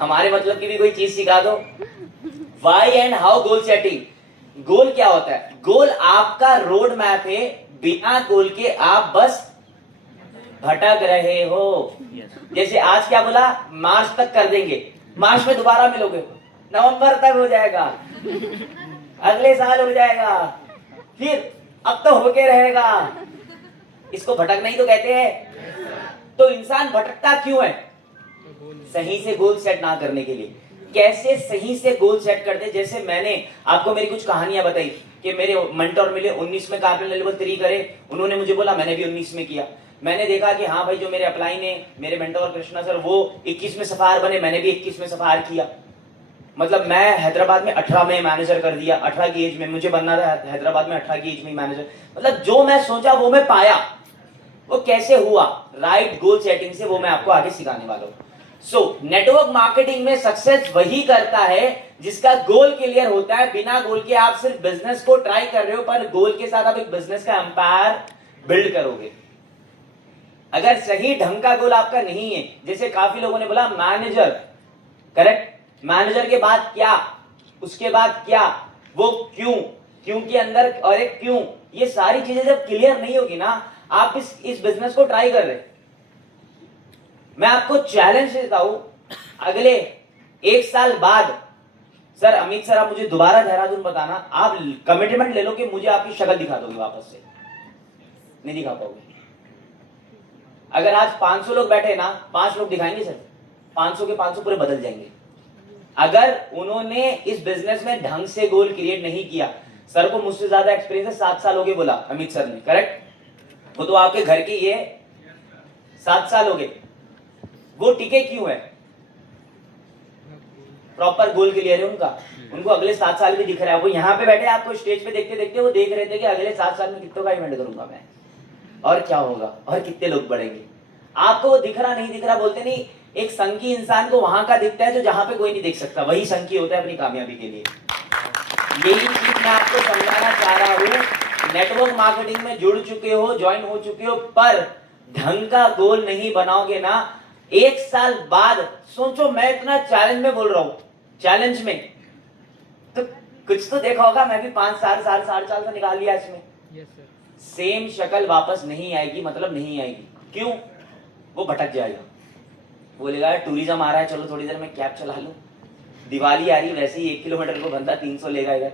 हमारे मतलब की भी कोई चीज सिखा दो। Why and how goal setting. Goal क्या होता है? गोल आपका रोड मैप है, बिना गोल के आप बस भटक रहे हो। जैसे आज क्या बोला, मार्च तक कर देंगे, मार्च में दोबारा मिलोगे, नवंबर तक हो जाएगा, अगले साल हो जाएगा, फिर अब तो होके रहेगा। इसको भटकना ही तो कहते हैं। तो इंसान भटकता क्यों है? सही से गोल सेट ना करने के लिए। कैसे सही से गोल सेट करते? जैसे मैंने आपको मेरी कुछ कहानियां बताई कि मेरे मेंटर मिले, 19 में कारपेंटर लेवल 3 करे, उन्होंने मुझे बोला, मैंने भी 19 में किया। मैंने देखा कि हाँ भाई, जो मेरे अपलाइन है, मेरे मेंटर कृष्णा सर, वो 21 में सफायर बने, मैंने भी 21 में सफायर किया। मतलब मैं हैदराबाद में 18 में मैनेजर कर दिया। 18 की एज में मुझे बनना था हैदराबाद में, 18 की एज में मैनेजर। मतलब जो मैं सोचा वो मैं पाया। वो कैसे हुआ? राइट गोल सेटिंग से। वो मैं आपको आगे सिखाने वाला हूं। सो नेटवर्क मार्केटिंग में सक्सेस वही करता है जिसका गोल क्लियर होता है। बिना गोल के आप सिर्फ बिजनेस को ट्राई कर रहे हो, पर गोल के साथ आप एक बिजनेस का एम्पायर बिल्ड करोगे। अगर सही ढंग का गोल आपका नहीं है, जैसे काफी लोगों ने बोला मैनेजर, करेक्ट, मैनेजर के बाद क्या, उसके बाद क्या, वो क्यों, क्यों के अंदर और एक क्यों, ये सारी चीजें जब क्लियर नहीं होगी ना, आप इस बिजनेस को ट्राई कर रहे। मैं आपको चैलेंज देता हूं, अगले 1 साल बाद, सर अमित सर आप मुझे दोबारा देहरादून बताना, आप कमिटमेंट ले लो कि मुझे आपकी शक्ल दिखा दोगे वापस से। नहीं दिखा पाओगे। अगर आज 500 लोग बैठे ना, 5 लोग दिखाएंगे सर, 500 के 500 पूरे बदल जाएंगे। अगर उन्होंने इस बिजनेस में ढंग से गोल क्रिएट नहीं किया। सर को मुझसे ज्यादा एक्सपीरियंस है, 7 साल हो गए बोला अमित सर ने, करेक्ट। वो तो आपके घर के ये 7 साल हो गए। वो टिके क्यों है? प्रॉपर गोल क्लियर है उनका। उनको अगले 7 साल भी दिख रहा है। वो यहाँ पे बैठे, आपको स्टेज पे देखते देखते वो देख रहे थे कि अगले 7 साल में कितनों का इवेंट करूंगा मैं, और क्या होगा, और कितने लोग बढ़ेंगे। आपको वो दिख रहा नहीं दिख रहा बोलते नहीं। एक संकी इंसान को वहां का दिखता है जो जहां पे कोई नहीं देख सकता, वही संकी होता है अपनी कामयाबी के लिए। यही चीज मैं आपको समझाना चाह रहा हूं। नेटवर्क मार्केटिंग में जुड़ चुके हो, ज्वाइन हो चुके हो, पर ढंग का गोल नहीं बनाओगे ना, 1 साल बाद सोचो। मैं इतना चैलेंज में बोल रहा हूं, चैलेंज में तो कुछ तो देखा होगा। मैं भी 5 साल से निकाल लिया इसमें। सेम शक्ल वापस नहीं आएगी, मतलब नहीं आएगी। क्यों? वो भटक जाएगा, बोलेगा टूरिज्म आ रहा है, चलो थोड़ी देर में कैब चला लो। दिवाली आ रही, वैसे ही 1 किलोमीटर को बंदा 300 लेगा इधर,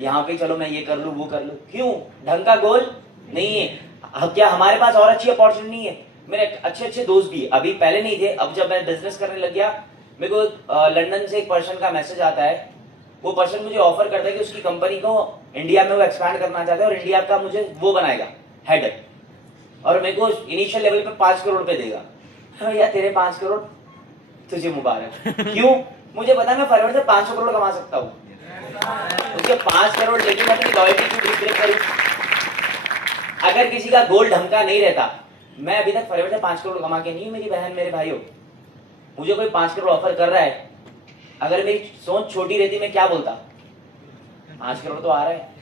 यहाँ पे चलो मैं ये कर लूं वो कर लूं। क्यों? ढंग का गोल नहीं है। क्या हमारे पास और अच्छी अपॉर्चुनिटी नहीं है? मेरे अच्छे दोस्त भी अभी, पहले नहीं थे, अब जब मैं बिजनेस करने लग गया, मेरे को लंदन से एक पर्सन का मैसेज आता है। वो पर्सन मुझे ऑफर करता है कि उसकी कंपनी को इंडिया में वो एक्सपैंड करना चाहता है, और इंडिया का मुझे वो बनाएगा हेड, और मेरे को इनिशियल लेवल पे 5 करोड़ रुपए देगा। हाँ यार, तेरे 5 करोड़ तुझे मुबारक। क्यों? मुझे पता है मैं फरवरी से 500 करोड़ कमा सकता हूँ। उसके 5 करोड़ लेके मैं अपनी लॉयल्टी क्यों ब्रेक करूं? अगर किसी का गोल ढंग का नहीं रहता, मैं अभी तक फरवरी से 5 करोड़ कमा के नहीं हूं मेरी बहन मेरे भाइयों। मुझे कोई 5 करोड़ ऑफर कर रहा है, अगर मेरी सोच छोटी रहती मैं क्या बोलता, 5 करोड़ तो आ रहा है।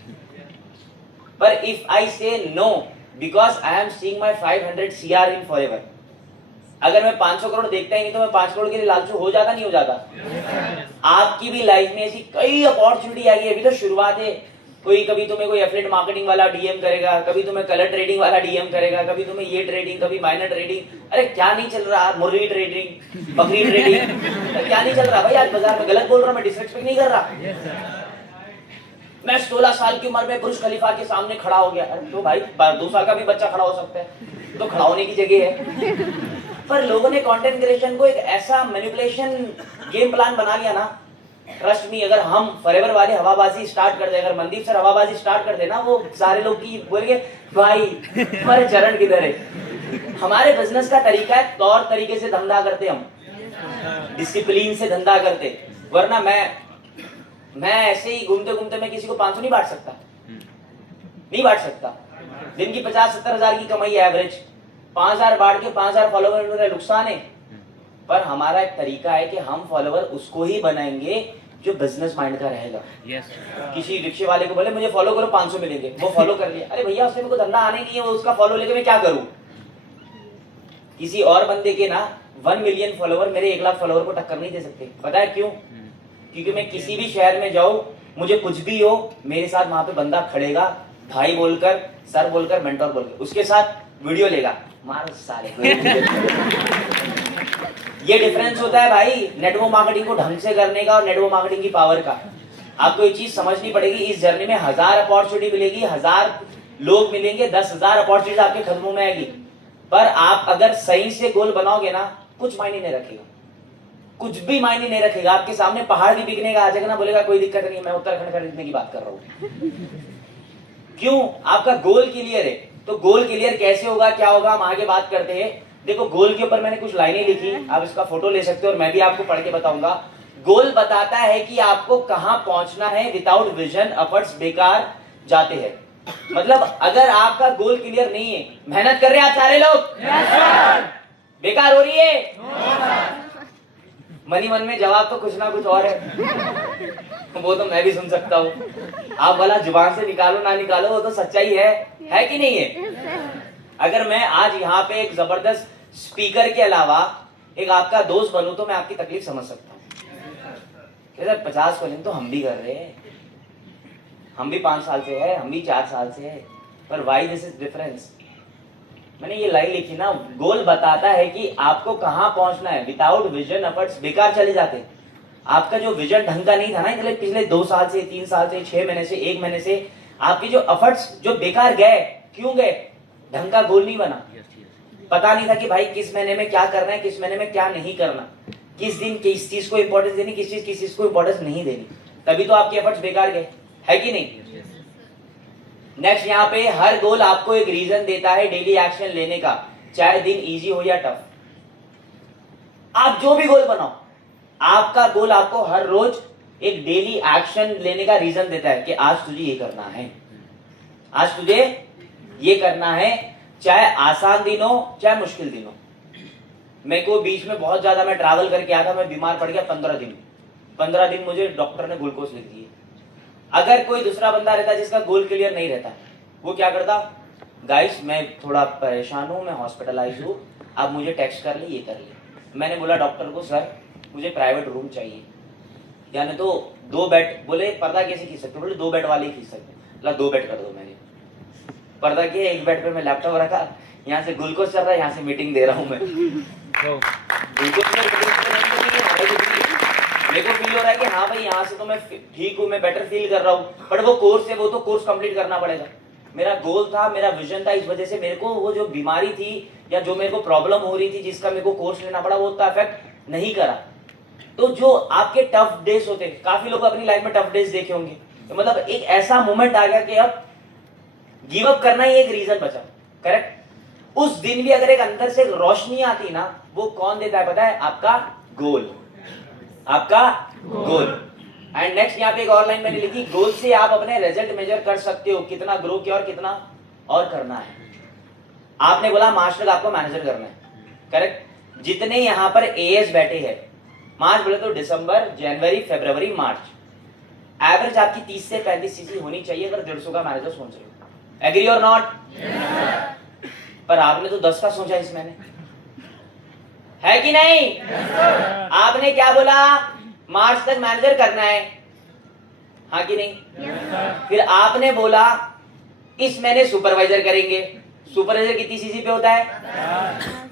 पर if I say no because I am seeing my 500 CR in forever, अगर मैं 500 करोड़ देखता ही नहीं तो मैं 5 करोड़ के लिए लालचू हो जाता नहीं हो जाता? आपकी भी लाइफ में ऐसी कई अपॉर्चुनिटी आ गई, अभी तो शुरुआत है। कभी तुम्हें कोई एफिलिएट मार्केटिंग वाला डीएम करेगा, कभी तुम्हें कलर ट्रेडिंग वाला डीएम करेगा, कभी तुम्हें ये ट्रेडिंग, कभी माइनर ट्रेडिंग। अरे क्या नहीं चल रहा, मुर्गी ट्रेडिंग, बकरी ट्रेडिंग, क्या नहीं चल रहा भाई आज बाजार में? गलत बोल रहा, मैं डिसरेस्पेक्ट नहीं कर रहा। मैं 16 साल की उम्र में बुर्ज खलीफा के सामने खड़ा हो गया। अरे तो भाई 2 साल का भी बच्चा खड़ा हो सकता है, तो खड़ा होने की जगह है। पर लोगों ने कंटेंट क्रिएशन को एक ऐसा मैनिपुलेशन गेम प्लान बना लिया ना, ट्रस्ट मी, अगर हम फॉरएवर वाले हवाबाजी स्टार्ट कर दे, अगर मनदीप सर हवाबाजी स्टार्ट कर दे ना, वो सारे लोग की बोलेंगे भाई हमारे चरण किधर है। हमारे बिजनेस का तरीका है, तौर तरीके से धंधा करते हम, डिसिप्लिन से धंधा करते। वरना मैं ऐसे ही घूमते घूमते मैं किसी को 500 नहीं बांट सकता, नहीं बांट सकता। दिन की 50-70 हजार की कमाई एवरेज, 5,000 बांट के 5,000 फॉलोवर मेरा नुकसान है। पर हमारा एक तरीका है कि हम फॉलोवर उसको ही बनाएंगे जो बिजनेस माइंड का रहेगा। किसी रिक्शे वाले को बोले मुझे फॉलो करो 500 मिलेंगे, वो फॉलो कर लिया, अरे भैया उसमें कोई धंधा आने नहीं है, वो उसका फॉलो लेके मैं क्या करूं? किसी और बंदे के ना 1 मिलियन फॉलोवर मेरे 1 लाख फॉलोवर को टक्कर नहीं दे सकते। पता है क्यों? क्योंकि मैं किसी भी शहर में जाऊं, मुझे कुछ भी हो, मेरे साथ वहां पे बंदा खड़ेगा, भाई बोलकर, सर बोलकर, मेंटोर बोलकर, उसके साथ वीडियो लेगा, मार साले। ये डिफरेंस होता है भाई नेटवर्क मार्केटिंग को ढंग से करने का और नेटवर्क मार्केटिंग की पावर का। आपको ये चीज समझनी पड़ेगी, इस जर्नी में 1000 अपॉर्चुनिटी मिलेगी, 1000 लोग मिलेंगे, 10,000 अपॉर्चुनिटी आपके कदमों में आएगी। पर आप अगर सही से गोल बनाओगे ना, कुछ मायने नहीं रखेगा, कुछ भी मायने नहीं रखेगा। आपके सामने पहाड़ भी बिकने का आ जाएगा ना, बोलेगा कोई दिक्कत नहीं, मैं उत्तराखंड खरीदने की बात कर रहा हूँ। क्यों? आपका गोल क्लियर है। तो गोल क्लियर कैसे होगा, क्या होगा, हम आगे बात करते हैं। देखो गोल के ऊपर मैंने कुछ लाइनें लिखी, आप इसका फोटो ले सकते हो और मैं भी आपको पढ़ के बताऊंगा। गोल बताता है कि आपको कहां पहुंचना है, विदाउट विजन एफर्ट्स बेकार जाते हैं। मतलब अगर आपका गोल क्लियर नहीं है, मेहनत कर रहे हैं आप सारे लोग, बेकार हो रही है। मनी मन में जवाब तो कुछ ना कुछ और है, वो तो मैं भी सुन सकता हूँ। आप भला जुबान से निकालो ना निकालो, वो तो सच्चाई है कि नहीं है? अगर मैं आज यहाँ पे एक जबरदस्त स्पीकर के अलावा एक आपका दोस्त बनूं तो मैं आपकी तकलीफ समझ सकता हूँ। 50 कॉलिंग तो हम भी कर रहे हैं, हम भी 5 साल से है, हम भी 4 साल से है, पर वाई दिस इज डिफरेंस? मैंने ये लाइन लिखी ना, गोल बताता है कि आपको कहां पहुंचना है, विदाउट विजन एफर्ट्स बेकार चले जाते। आपका जो विजन ढंग का नहीं था ना, इसलिए पिछले 2 साल से, 3 साल से, 6 महीने से, 1 महीने से आपके जो एफर्ट्स जो बेकार गए, क्यों गए? ढंग का गोल नहीं बना। पता नहीं था कि भाई किस महीने में क्या करना है, किस महीने में क्या नहीं करना, किस दिन किस चीज को इंपॉर्टेंस देनी, किस चीज को इंपॉर्टेंस नहीं देनी, तभी तो आपके एफर्ट्स बेकार गए, है कि नहीं? नेक्स्ट यहाँ पे हर गोल आपको एक रीजन देता है डेली एक्शन लेने का, चाहे दिन इजी हो या टफ। आप जो भी गोल बनाओ, आपका गोल आपको हर रोज एक डेली एक्शन लेने का रीजन देता है कि आज तुझे ये करना है, आज तुझे ये करना है, चाहे आसान दिन हो चाहे मुश्किल दिन हो। मेरे को बीच में बहुत ज्यादा मैं ट्रैवल करके आया था, मैं बीमार पड़ गया 15 दिन मुझे डॉक्टर ने ग्लूकोज लिख दिए। अगर कोई दूसरा बंदा रहता जिसका गोल क्लियर नहीं रहता, वो क्या करता, गाइस मैं थोड़ा परेशान हूं, मैं हॉस्पिटलाइज हूं, आप मुझे टेक्स्ट कर ले, ये कर ले। मैंने बोला डॉक्टर को, सर मुझे प्राइवेट रूम चाहिए, यानी तो 2 बेड। बोले पर्दा कैसे खींच सकते? बोले 2 बेड वाले ही खींच सकते। बोला 2 बेड कर दो। मैंने पर्दा किया, 1 बेड पे मैं लैपटॉप रखा, यहाँ से ग्लूकोज चल रहा है, यहाँ से मीटिंग दे रहा हूँ मैं। मेरे को फील हो रहा है कि हाँ भाई यहाँ से तो मैं ठीक हूँ, मैं बेटर फील कर रहा हूँ, बट वो कोर्स है, वो तो कोर्स कंप्लीट करना पड़ेगा। मेरा गोल था, मेरा विजन था, इस वजह से मेरे को वो जो बीमारी थी या जो मेरे को प्रॉब्लम हो रही थी जिसका मेरे को कोर्स लेना पड़ा, वो उतना इफेक्ट नहीं करा। तो जो आपके टफ डेज होते, काफी लोग अपनी लाइफ में टफ डेज देखे होंगे, तो मतलब एक ऐसा मोमेंट आ गया कि अब गिव अप करना ही एक रीजन बचा, करेक्ट? उस दिन भी अगर एक अंदर से रोशनी आती ना, वो कौन देता है पता है? आपका गोल, आपका गोल। एंड नेक्स्ट यहाँ पे एक और लाइन मैंने लिखी, गोल से आप अपने रिजल्ट मेजर कर सकते हो, कितना ग्रो किया और कितना और करना है। आपने बोला मास्टर आपको मैनेजर करना है, करेक्ट? जितने यहाँ पर एएस बैठे हैं, मार्च बोले तो दिसंबर, जनवरी, फरवरी, मार्च, एवरेज आपकी 30 से 35 सीसी होनी चाहिए अगर 150 का मैनेजर सोच रहे हो। एग्री और नॉट? पर आपने तो 10 का सोचा इस महीने, है कि नहीं? आपने क्या बोला? मार्च तक मैनेजर करना है, हाँ कि नहीं? फिर आपने बोला इस महीने सुपरवाइजर करेंगे। सुपरवाइजर कितनी सीसी पे होता है?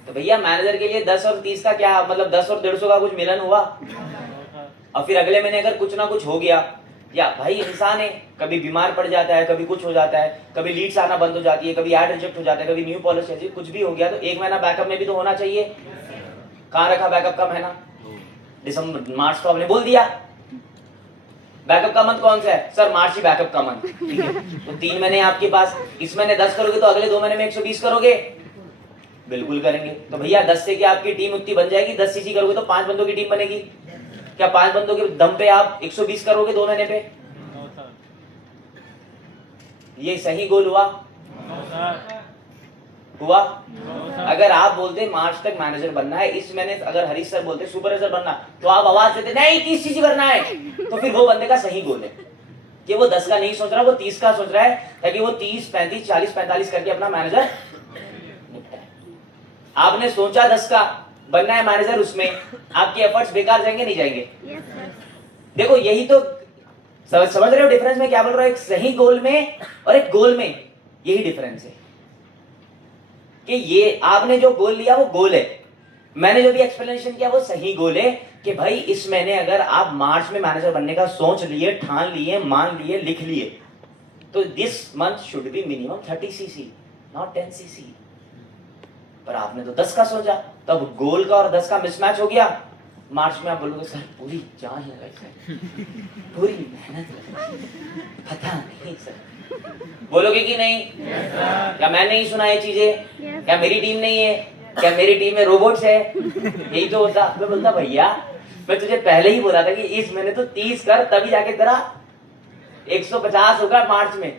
तो भैया मैनेजर के लिए 10 और 30 का क्या मतलब, 10 और 150 का कुछ मिलन हुआ? और फिर अगले महीने अगर कुछ ना कुछ हो गया, या भाई इंसान है, कभी बीमार पड़ जाता है, कभी कुछ हो जाता है, कभी लीड्स आना बंद हो जाती है, कभी एड रिजेक्ट हो जाता है, कभी न्यू पॉलिसी आती है, कुछ भी हो गया तो एक महीना बैकअप में भी तो होना चाहिए। कहाँ रखा बैकअप का महीना? दिसंबर, मार्च तो आपने बोल दिया। बैकअप का मंथ कौन सा है? सर मार्च ही बैकअप का मंथ, ठीक है। तो 3 महीने आपके पास, इस महीने 10 करोगे तो अगले 2 महीने में 120 करोगे? बिल्कुल करेंगे। तो भैया 10 से क्या आपकी टीम उतनी बन जाएगी? 10 सीसी करोगे तो 5 बंदों की टीम बनेगी। क्या 5 बंदों के दम पे आप 120 करोगे 2 महीने पे? ये सही गोल हुआ? हुआ? अगर आप बोलते मार्च तक मैनेजर बनना है, इस महीने अगर हरीश सर बोलते सुपरवाइजर बनना, तो आप आवाज देते नहीं 30 सीसी करना है, तो फिर वो बंदे का सही गोल है कि वो 10 का नहीं सोच रहा, वो 30 का सोच रहा है, ताकि वो 30, 35, 40, 45 करके अपना मैनेजर निपटाए। आपने सोचा 10 का बनना है मैनेजर, उसमें आपके एफर्ट्स बेकार जाएंगे नहीं जाएंगे? देखो यही तो समझ रहे हो डिफरेंस में क्या बोल रहा हूं? एक सही गोल में और एक गोल में यही डिफरेंस है कि ये आपने जो गोल लिया वो गोल है, मैंने जो भी एक्सप्लेनेशन किया वो सही गोल है कि भाई इस महीने अगर आप मार्च में मैनेजर बनने का सोच लिए, ठान लिए, मान लिए, लिख लिए, तो this month should be minimum 30 CC, not 10 CC. पर आपने तो 10 का सोचा, तब गोल का और 10 का मिसमैच हो गया। मार्च में आप बोलोगे सर पूरी जान लगाई सर, पूरी मेहनत लगाई, पता नहीं सर, बोलोगे कि नहीं? क्या मैं नहीं सुना ये चीजें? क्या मेरी टीम नहीं है? क्या मेरी टीम में रोबोट्स है? यही तो होता। मैं बोलता भैया मैं तुझे पहले ही बोला था कि इस महीने तो 30 कर, तभी जाके तेरा 150 होगा मार्च में।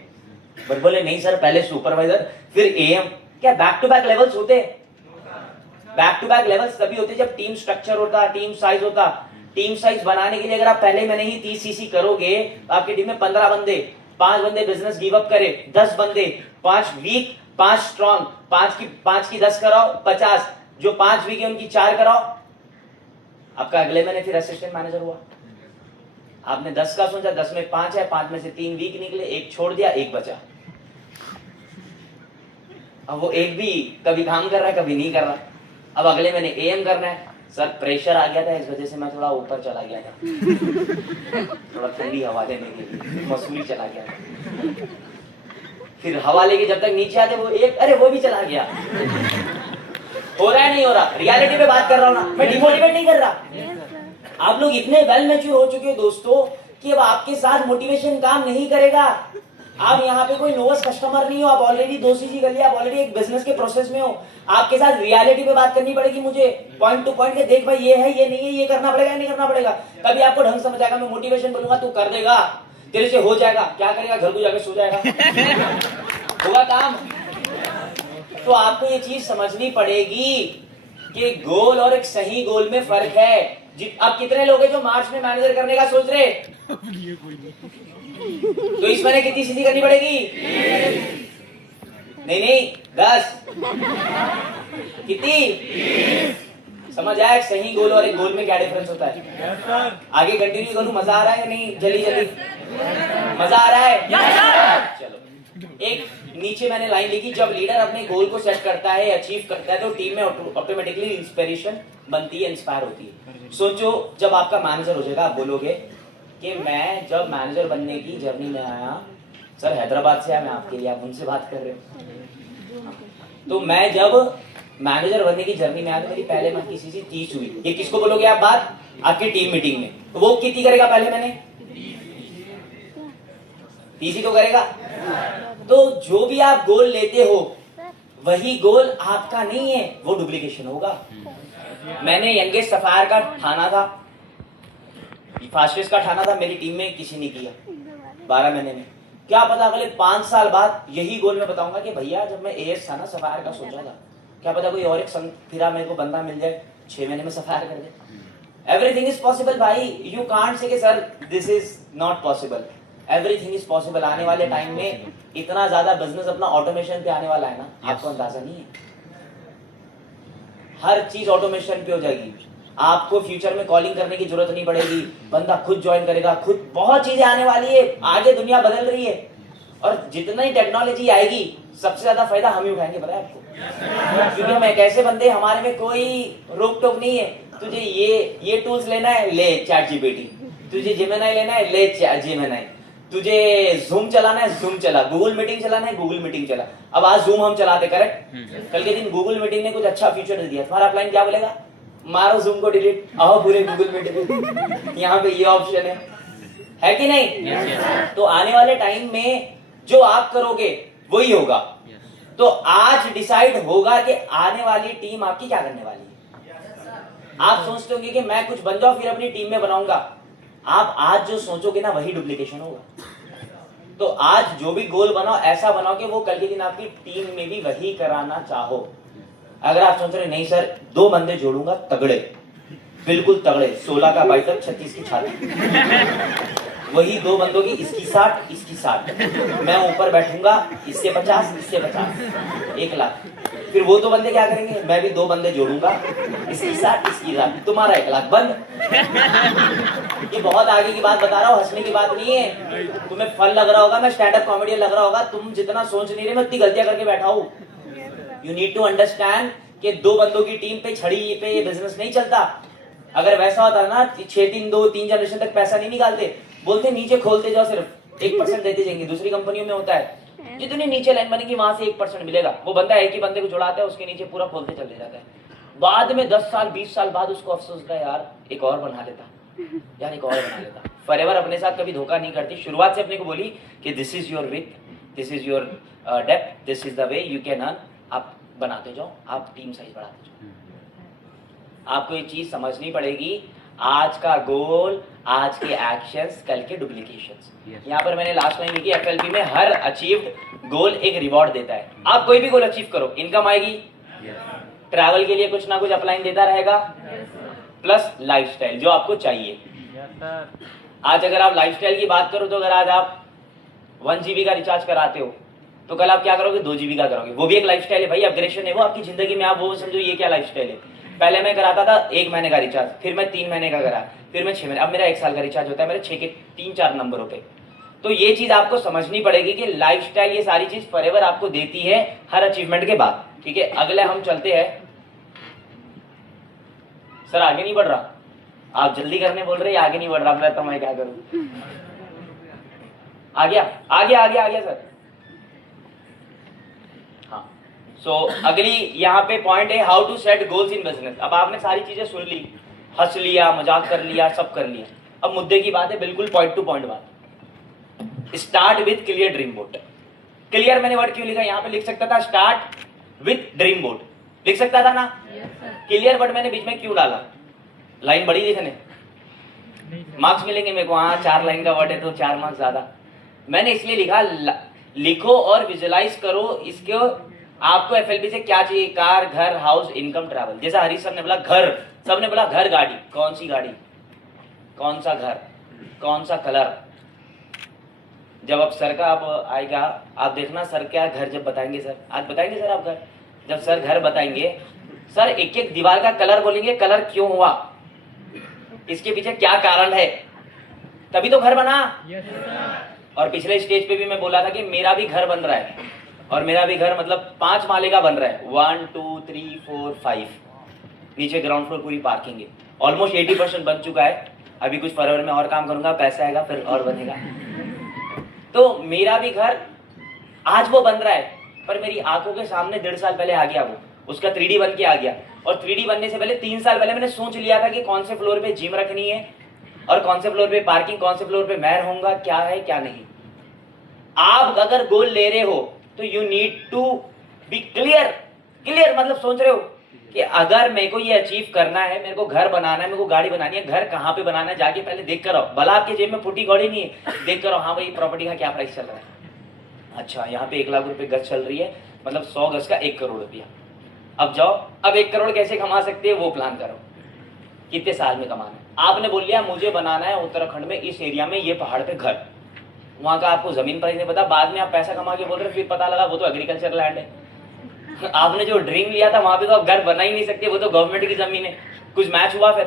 पर बोले नहीं सर, पहले सुपरवाइजर फिर एएम। क्या बैक टू बैक लेवल्स होते? बैक टू बैक लेवल्स तभी होते जब टीम स्ट्रक्चर होता, टीम साइज होता। टीम साइज बनाने के लिए अगर आप पहले महीने ही 30 सीसी करोगे तो आपकी टीम में 15 बंदे, 5 बंदे बिजनेस गिव अप करे, 10 बंदे, 5 वीक, 5 स्ट्रॉन्ग, 5 की 10 कराओ, 50, जो 5 वीक है उनकी 4 कराओ, आपका अगले महीने फिर असिस्टेंट मैनेजर हुआ। आपने 10 का सोचा, 10 में 5 है, 5 में से 3 वीक निकले, 1 छोड़ दिया, 1 बचा। अब वो एक भी कभी काम कर रहा है, कभी नहीं कर रहा। अब अगले महीने एएम करना है। सर प्रेशर आ गया था, इस वजह से मैं थोड़ा ऊपर चला गया था, थोड़ा ठंडी हवा लेने के लिए मसूरी चला गया था। फिर हवा लेके जब तक नीचे आते वो एक, अरे वो भी चला गया। हो रहा है नहीं हो रहा? रियलिटी पे बात कर रहा हूँ ना, मैं डिमोटिवेट नहीं कर रहा। आप लोग इतने वेल मैच्योर हो चुके हो दोस्तों कि अब आपके साथ मोटिवेशन काम नहीं करेगा। आप यहाँ पे कोई नोवस कस्टमर नहीं हो, आप ऑलरेडी 2 सीसी कर लिया, आप ऑलरेडी एक बिजनेस के प्रोसेस में हो। आपके साथ रियलिटी पे बात करनी पड़ेगी मुझे, पॉइंट टू पॉइंट के, देख भाई ये है, ये नहीं है, ये करना पड़ेगा, नहीं करना पड़ेगा। तभी आपको ढंग समझ आएगा। मैं मोटिवेशन बोलूंगा तू कर देगा, तेरे से हो जाएगा, क्या करेगा? घर को जाके सो जाएगा, होगा काम। तो आपको ये चीज समझनी पड़ेगी कि गोल और एक सही गोल में फर्क है। अब कितने लोग हैं जो मार्च में मैनेजर करने का सोच रहे? तो इस महीने कितनी सीसी करनी पड़ेगी? नहीं 10। कितनी? समझ आया सही गोल और एक गोल में क्या डिफरेंस होता है? आगे कंटिन्यू करूं? मजा आ रहा है या नहीं? जल्दी मजा आ रहा है? चलो, एक नीचे मैंने लाइन लिखी, जब लीडर अपने गोल को सेट करता है, अचीव करता है, तो टीम में ऑटोमेटिकली इंस्पिरेशन बनती है, इंस्पायर होती है। सोचो जब आपका मैनेजर हो जाएगा, आप बोलोगे कि मैं जब मैनेजर बनने की जर्नी में आया, सर हैदराबाद से आया मैं आपके लिए, आप उनसे बात कर रहे हो, तो मैं जब मैनेजर बनने की जर्नी में आया तो मेरी पहले मंथ की सीसी 30 हुई। ये किसको बोलोगे आप बात? आपकी टीम मीटिंग में। तो वो कितनी करेगा पहले महीने? 30 ही तो करेगा। तो जो भी आप गोल लेते हो वही गोल आपका नहीं है, वो डुप्लीकेशन होगा। मैंने यंगेस्ट सफायर का ठाना था, फास्टेस्ट का ठाना था, मेरी टीम में किसी ने किया 12 महीने में। क्या पता अगले 5 साल बाद यही गोल मैं बताऊंगा कि भैया जब मैं एएस था ना, सफायर का सोचा था, क्या पता कोई और एक संग फिरा मेरे को बंदा मिल जाए 6 महीने में सफायर कर दे। एवरीथिंग इज पॉसिबल भाई, यू कांट से कि sir this is not possible, everything is possible. आने वाले टाइम में इतना ज्यादा बिजनेस अपना ऑटोमेशन पे आने वाला है ना, आपको अंदाजा नहीं है। हर चीज ऑटोमेशन पे हो जाएगी, आपको फ्यूचर में कॉलिंग करने की जरूरत नहीं पड़ेगी, बंदा खुद ज्वाइन करेगा, खुद। बहुत चीजें आने वाली है, आगे दुनिया बदल रही है, और जितना ही टेक्नोलॉजी आएगी सबसे ज्यादा फायदा हम ही उठाएंगे, पता है आपको। क्योंकि हम एक ऐसे बंदे, हमारे में कोई रोक टोक नहीं है। तुझे ये टूल्स लेना है, ले चैट जीपीटी। तुझे जेमिनी लेना है, ले जेमिनी। तुझे जूम चलाना है, जूम चला। गूगल मीटिंग चलाना है, गूगल मीटिंग चला। अब आज जूम हम चलाते, करेक्ट। कल के दिन गूगल मीटिंग ने कुछ अच्छा फीचर दे दिया, तुम्हारा अपलाइन क्या बोलेगा, मारो जूम को डिलीट, आओ पूरे गूगल मीटिंग। यहाँ पे ये ऑप्शन है कि नहीं? yes. तो आने वाले टाइम में जो आप करोगे वही होगा। तो आज डिसाइड होगा कि आने वाली टीम आपकी क्या करने वाली है। आप सोचते होंगे कि मैं कुछ बन जाऊं फिर अपनी टीम में बनाऊंगा। आप आज जो सोचोगे ना वही डुप्लीकेशन होगा। तो आज जो भी गोल बनाओ ऐसा बनाओ कि वो कल के दिन आपकी टीम में भी वही कराना चाहो। अगर आप सोच रहे नहीं सर 2 बंदे जोड़ूंगा तगड़े, बिल्कुल तगड़े, 16 का बाइसेप 36 की छाती, वही 2 बंदों की, इसकी 60 इसकी 60, मैं ऊपर बैठूंगा, इससे 50 इससे 50, 1 लाख। फिर वो 2 बंदे क्या करेंगे, मैं भी 2 बंदे जोड़ूंगा, इसकी 60 इसकी 60, तुम्हारा 1 लाख बंद। ये बहुत आगे की बात बता रहा हूँ, हंसने की बात नहीं है। तुम्हें फन लग रहा होगा, मैं स्टैंड अप कॉमेडियन लग रहा होगा, तुम जितना सोच नहीं रहे मैं उतनी गलतियां करके बैठा हूँ। यू नीड टू अंडरस्टैंड कि 2 बंदों की टीम पे छड़ी पे ये बिजनेस नहीं चलता। अगर वैसा होता ना 6-3-2-3 जनरेशन तक पैसा नहीं निकालते, बोलते नीचे खोलते जाओ, सिर्फ 1% देते जाएंगे। दूसरी कंपनियों में होता है जितनी नीचे लाइन बनेगी वहां से 1% मिलेगा। वो बंदा एक ही बंदे को जुड़ाता है, उसके नीचे पूरा खोलते चले जाता है। बाद में 10 साल 20 साल बाद उसको अफसोस होता है, यार एक और बना लेता, यार एक और बना लेता। फॉरएवर अपने साथ कभी धोखा नहीं करती। शुरुआत से अपने को बोली कि this is your with, this is your depth, this is the way you can earn. आप बनाते जाओ, आप टीम साइज बढ़ाते जाओ। आपको ये चीज समझनी पड़ेगी, आज का गोल, आज के एक्शंस, कल के डुप्लीकेशंस। यहाँ पर मैंने लास्ट लाइन लिखी, एफएलपी में हर अचीव्ड गोल एक रिवॉर्ड देता है। आप कोई भी गोल अचीव करो, इनकम आएगी, ट्रैवल के लिए कुछ ना कुछ अपलाइन देता रहेगा, प्लस लाइफस्टाइल जो आपको चाहिए। आज अगर आप लाइफस्टाइल की बात करो तो अगर आज आप 1 GB का रिचार्ज कराते हो तो कल आप क्या करोगे, 2 GB का करोगे। वो भी एक लाइफस्टाइल है भाई, अपग्रेडेशन है वो आपकी जिंदगी में। आप वो समझो ये क्या लाइफस्टाइल है। पहले मैं कराता था 1 महीने का रिचार्ज, फिर मैं 3 महीने का करा, फिर मैं 6 महीने, अब मेरा 1 साल का रिचार्ज होता है मेरे 6 के 3-4 नंबरों पे। तो ये चीज आपको समझनी पड़ेगी कि लाइफस्टाइल ये सारी चीज फॉरएवर आपको देती है हर अचीवमेंट के बाद। ठीक है, अगले हम चलते हैं। सर आगे नहीं बढ़ रहा, आप जल्दी करने बोल रहे, आगे नहीं बढ़ रहा, मैं तो मैं क्या करूं। आ गया सर। हाँ, सो अगली यहाँ पे पॉइंट है how to set goals in business. अब आपने सारी चीजें सुन ली, हंस लिया, मजाक कर लिया, सब कर लिया। अब मुद्दे की बात है, बिल्कुल पॉइंट टू पॉइंट बात। Start with clear dream board. Clear मैंने वर्ड क्यों लिखा, यहाँ पे लिख सकता था स्टार्ट विथ ड्रीम बोर्ड, लिख सकता था ना। क्लियर वर्ड मैंने बीच में क्यों डाला, लाइन बड़ी लिखने, मार्क्स मिलेंगे मेरे को। हाँ 4 लाइन का वर्ड है तो 4 मार्क्स ज्यादा। मैंने इसलिए लिखा लिखो और विजुलाइज करो इसको, आपको एफएलपी से क्या चाहिए, कार, घर, हाउस, इनकम, ट्रैवल। जैसा हरीश सर ने बोला घर, सबने बोला घर, गाड़ी, कौन सी गाड़ी, कौन सा घर, कौन सा कलर। जब अब सर का अब आएगा, आप देखना सर क्या घर जब बताएंगे। सर आज बताएंगे सर आप घर, जब सर घर बताएंगे, सर एक एक दीवार का कलर बोलेंगे, कलर क्यों हुआ, इसके पीछे क्या कारण है, तभी तो घर बना। और पिछले स्टेज पे भी मैं बोला था कि मेरा भी घर बन रहा है, और मेरा भी घर मतलब 5 माले का बन रहा है, 1 2 3 4 5, नीचे ग्राउंड फ्लोर पूरी पार्किंग है। ऑलमोस्ट 80% बन चुका है, अभी कुछ फरवरी में और काम करूंगा, पैसा आएगा फिर और बनेगा। तो मेरा भी घर आज वो बन रहा है, पर मेरी आंखों के सामने 1.5 साल पहले आ गया, वो उसका 3D बन के आ गया। और 3D बनने से पहले 3 साल पहले मैंने सोच लिया था कि कौन से फ्लोर पे जिम रखनी है, और कौन से फ्लोर पे पार्किंग, कौन से फ्लोर पे मैं रहूंगा, क्या है क्या नहीं। आप अगर गोल ले रहे हो तो you need to be clear. Clear मतलब सोच रहे हो कि अगर मेरे को ये अचीव करना है, मेरे को घर बनाना है, मेरे को गाड़ी बनानी है, घर कहाँ पे बनाना है जाके पहले देख कर आओ। भला आपके जेब में फूटी कौड़ी नहीं है, देख कर आओ, हाँ भाई प्रॉपर्टी का क्या प्राइस चल रहा है। अच्छा यहाँ पे 1 लाख रुपए गज चल रही है, मतलब 100 गज का 1 करोड़ रुपया। अब जाओ, अब 1 करोड़ कैसे कमा सकते हैं वो प्लान करो, कितने साल में कमाना है। आपने बोल लिया मुझे बनाना है उत्तराखंड में इस एरिया में ये पहाड़ पे घर, वहां का आपको जमीन प्राइस नहीं पता, बाद में आप पैसा कमा के बोल रहे फिर पता लगा वो तो एग्रीकल्चर लैंड है। आपने जो ड्रीम लिया था वहां पे तो आप घर बना ही नहीं सकते, वो तो गवर्नमेंट की जमीन है। कुछ मैच हुआ फिर?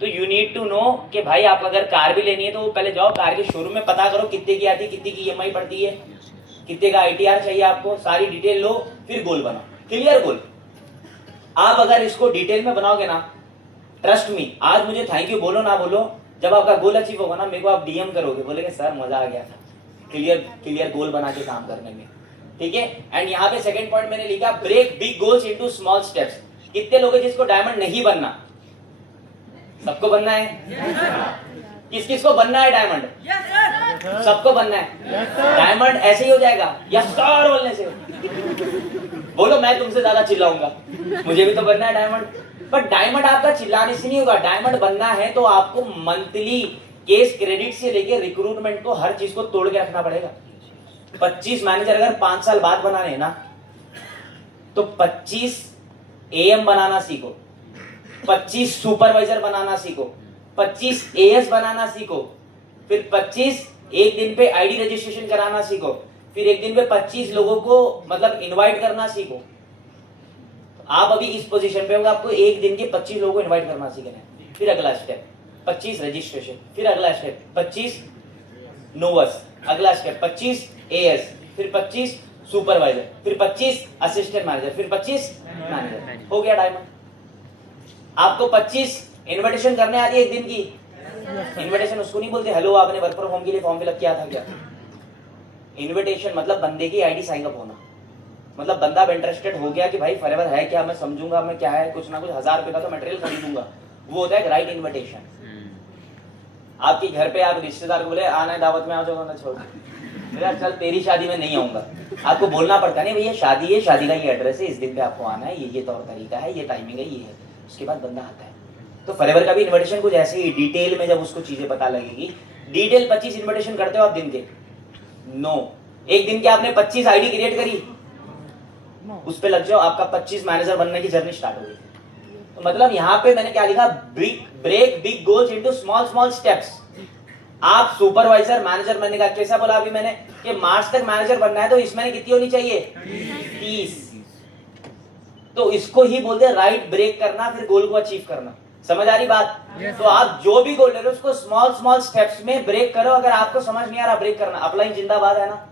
तो यू नीड टू नो कि भाई आप अगर कार भी लेनी है तो पहले जाओ कार के शोरूम में पता करो कितने की आती है, कितने की ईएमआई पड़ती है, कितने का आईटीआर चाहिए आपको, सारी डिटेल लो, फिर गोल बनाओ, क्लियर गोल। आप अगर इसको डिटेल में बनाओगे ना, ट्रस्ट मी, आज मुझे थैंक यू बोलो ना बोलो, जब आपका गोल अचीव होगा ना मेरे को आप डीएम करोगे, बोलेंगे सर मजा आ गया था क्लियर गोल बना के काम करने में, ठीक है। एंड यहाँ पे सेकंड पॉइंट मैंने लिखा break big goals into small steps. कितने लोग हैं जिसको डायमंड नहीं बनना? सबको बनना है। किस किस को बनना है डायमंड? सबको बनना है। डायमंड ऐसे ही हो जाएगा या सर बोलने से? बोलो, मैं तुमसे ज्यादा चिल्लाऊंगा, मुझे भी तो बनना है डायमंड। पर डायमंड आपका चिल्लाने से नहीं होगा, डायमंड बनना है तो आपको मंथली केस क्रेडिट से लेके रिक्रूटमेंट को हर चीज को तोड़ के रखना पड़ेगा। 25 मैनेजर अगर 5 साल बाद बनाने हैं ना, तो 25 एएम बनाना सीखो, 25 सुपरवाइजर बनाना सीखो, 25 एएस बनाना सीखो, फिर 25 एक दिन पे आईडी रजिस्ट्रेशन कराना सीखो, फिर एक दिन पे 25 लोगों को मतलब इनवाइट करना सीखो। आप अभी इस पोजीशन पे होंगे, आपको एक दिन के 25 लोगों को इनवाइट करना सीखना है। फिर अगला स्टेप 25 रजिस्ट्रेशन, फिर अगला स्टेप 25 नोवस, अगला स्टेप 25 एएस, फिर 25 सुपरवाइजर, फिर 25 असिस्टेंट मैनेजर, फिर 25 मैनेजर। हो गया डायमंड। आपको 25 इन्विटेशन करने आती है एक दिन की। इन्विटेशन उसको नहीं बोलते हेलो आपने वर्क फ्रॉम होम के लिए फॉर्म फिलअप किया था क्या। इन्विटेशन मतलब बंदे की आईडी साइन अप होना, मतलब बंदा इंटरेस्टेड हो गया कि भाई फॉरएवर है क्या, मैं समझूंगा मैं क्या है, कुछ ना कुछ 1000 रुपए का तो मटेरियल खरीदूंगा, वो होता है राइट इन्विटेशन। आपके घर पे आप रिश्तेदार को बोले आना है दावत में, आ जाओ ना, छोड़ मेरा चल तेरी शादी में नहीं आऊंगा, आपको बोलना पड़ता नहीं भैया शादी है, शादी का ये एड्रेस है, इस दिन पे आपको आना है, ये तौर तरीका है, ये टाइमिंग है, ये है। उसके बाद बंदा आता है। तो फॉरएवर का भी इन्विटेशन कुछ ऐसे ही डिटेल में जब उसको चीजें पता लगेगी। डिटेल 25 इन्विटेशन करते हो आप दिन के? नो। एक दिन के आपने 25 आईडी क्रिएट करी, उस पे लग जाओ, आपका 25 मैनेजर बनने की जर्नी स्टार्ट हो गई। तो मतलब यहाँ पे मैंने क्या लिखा, break big goals into small small steps. आप सुपरवाइजर मैनेजर बनने का, कैसा बोला अभी मैंने कि मार्च तक मैनेजर बनना है, तो इस महीने कितनी होनी चाहिए? 30। तो इसको ही बोलते हैं राइट ब्रेक करना, फिर गोल को अचीव करना। समझ आ रही बात? तो आप जो भी गोल ले रहे हो उसको स्मॉल स्मॉल स्टेप्स में ब्रेक करो। अगर आपको समझ नहीं आ रहा ब्रेक करना, अपलाइन जिंदाबाद है ना।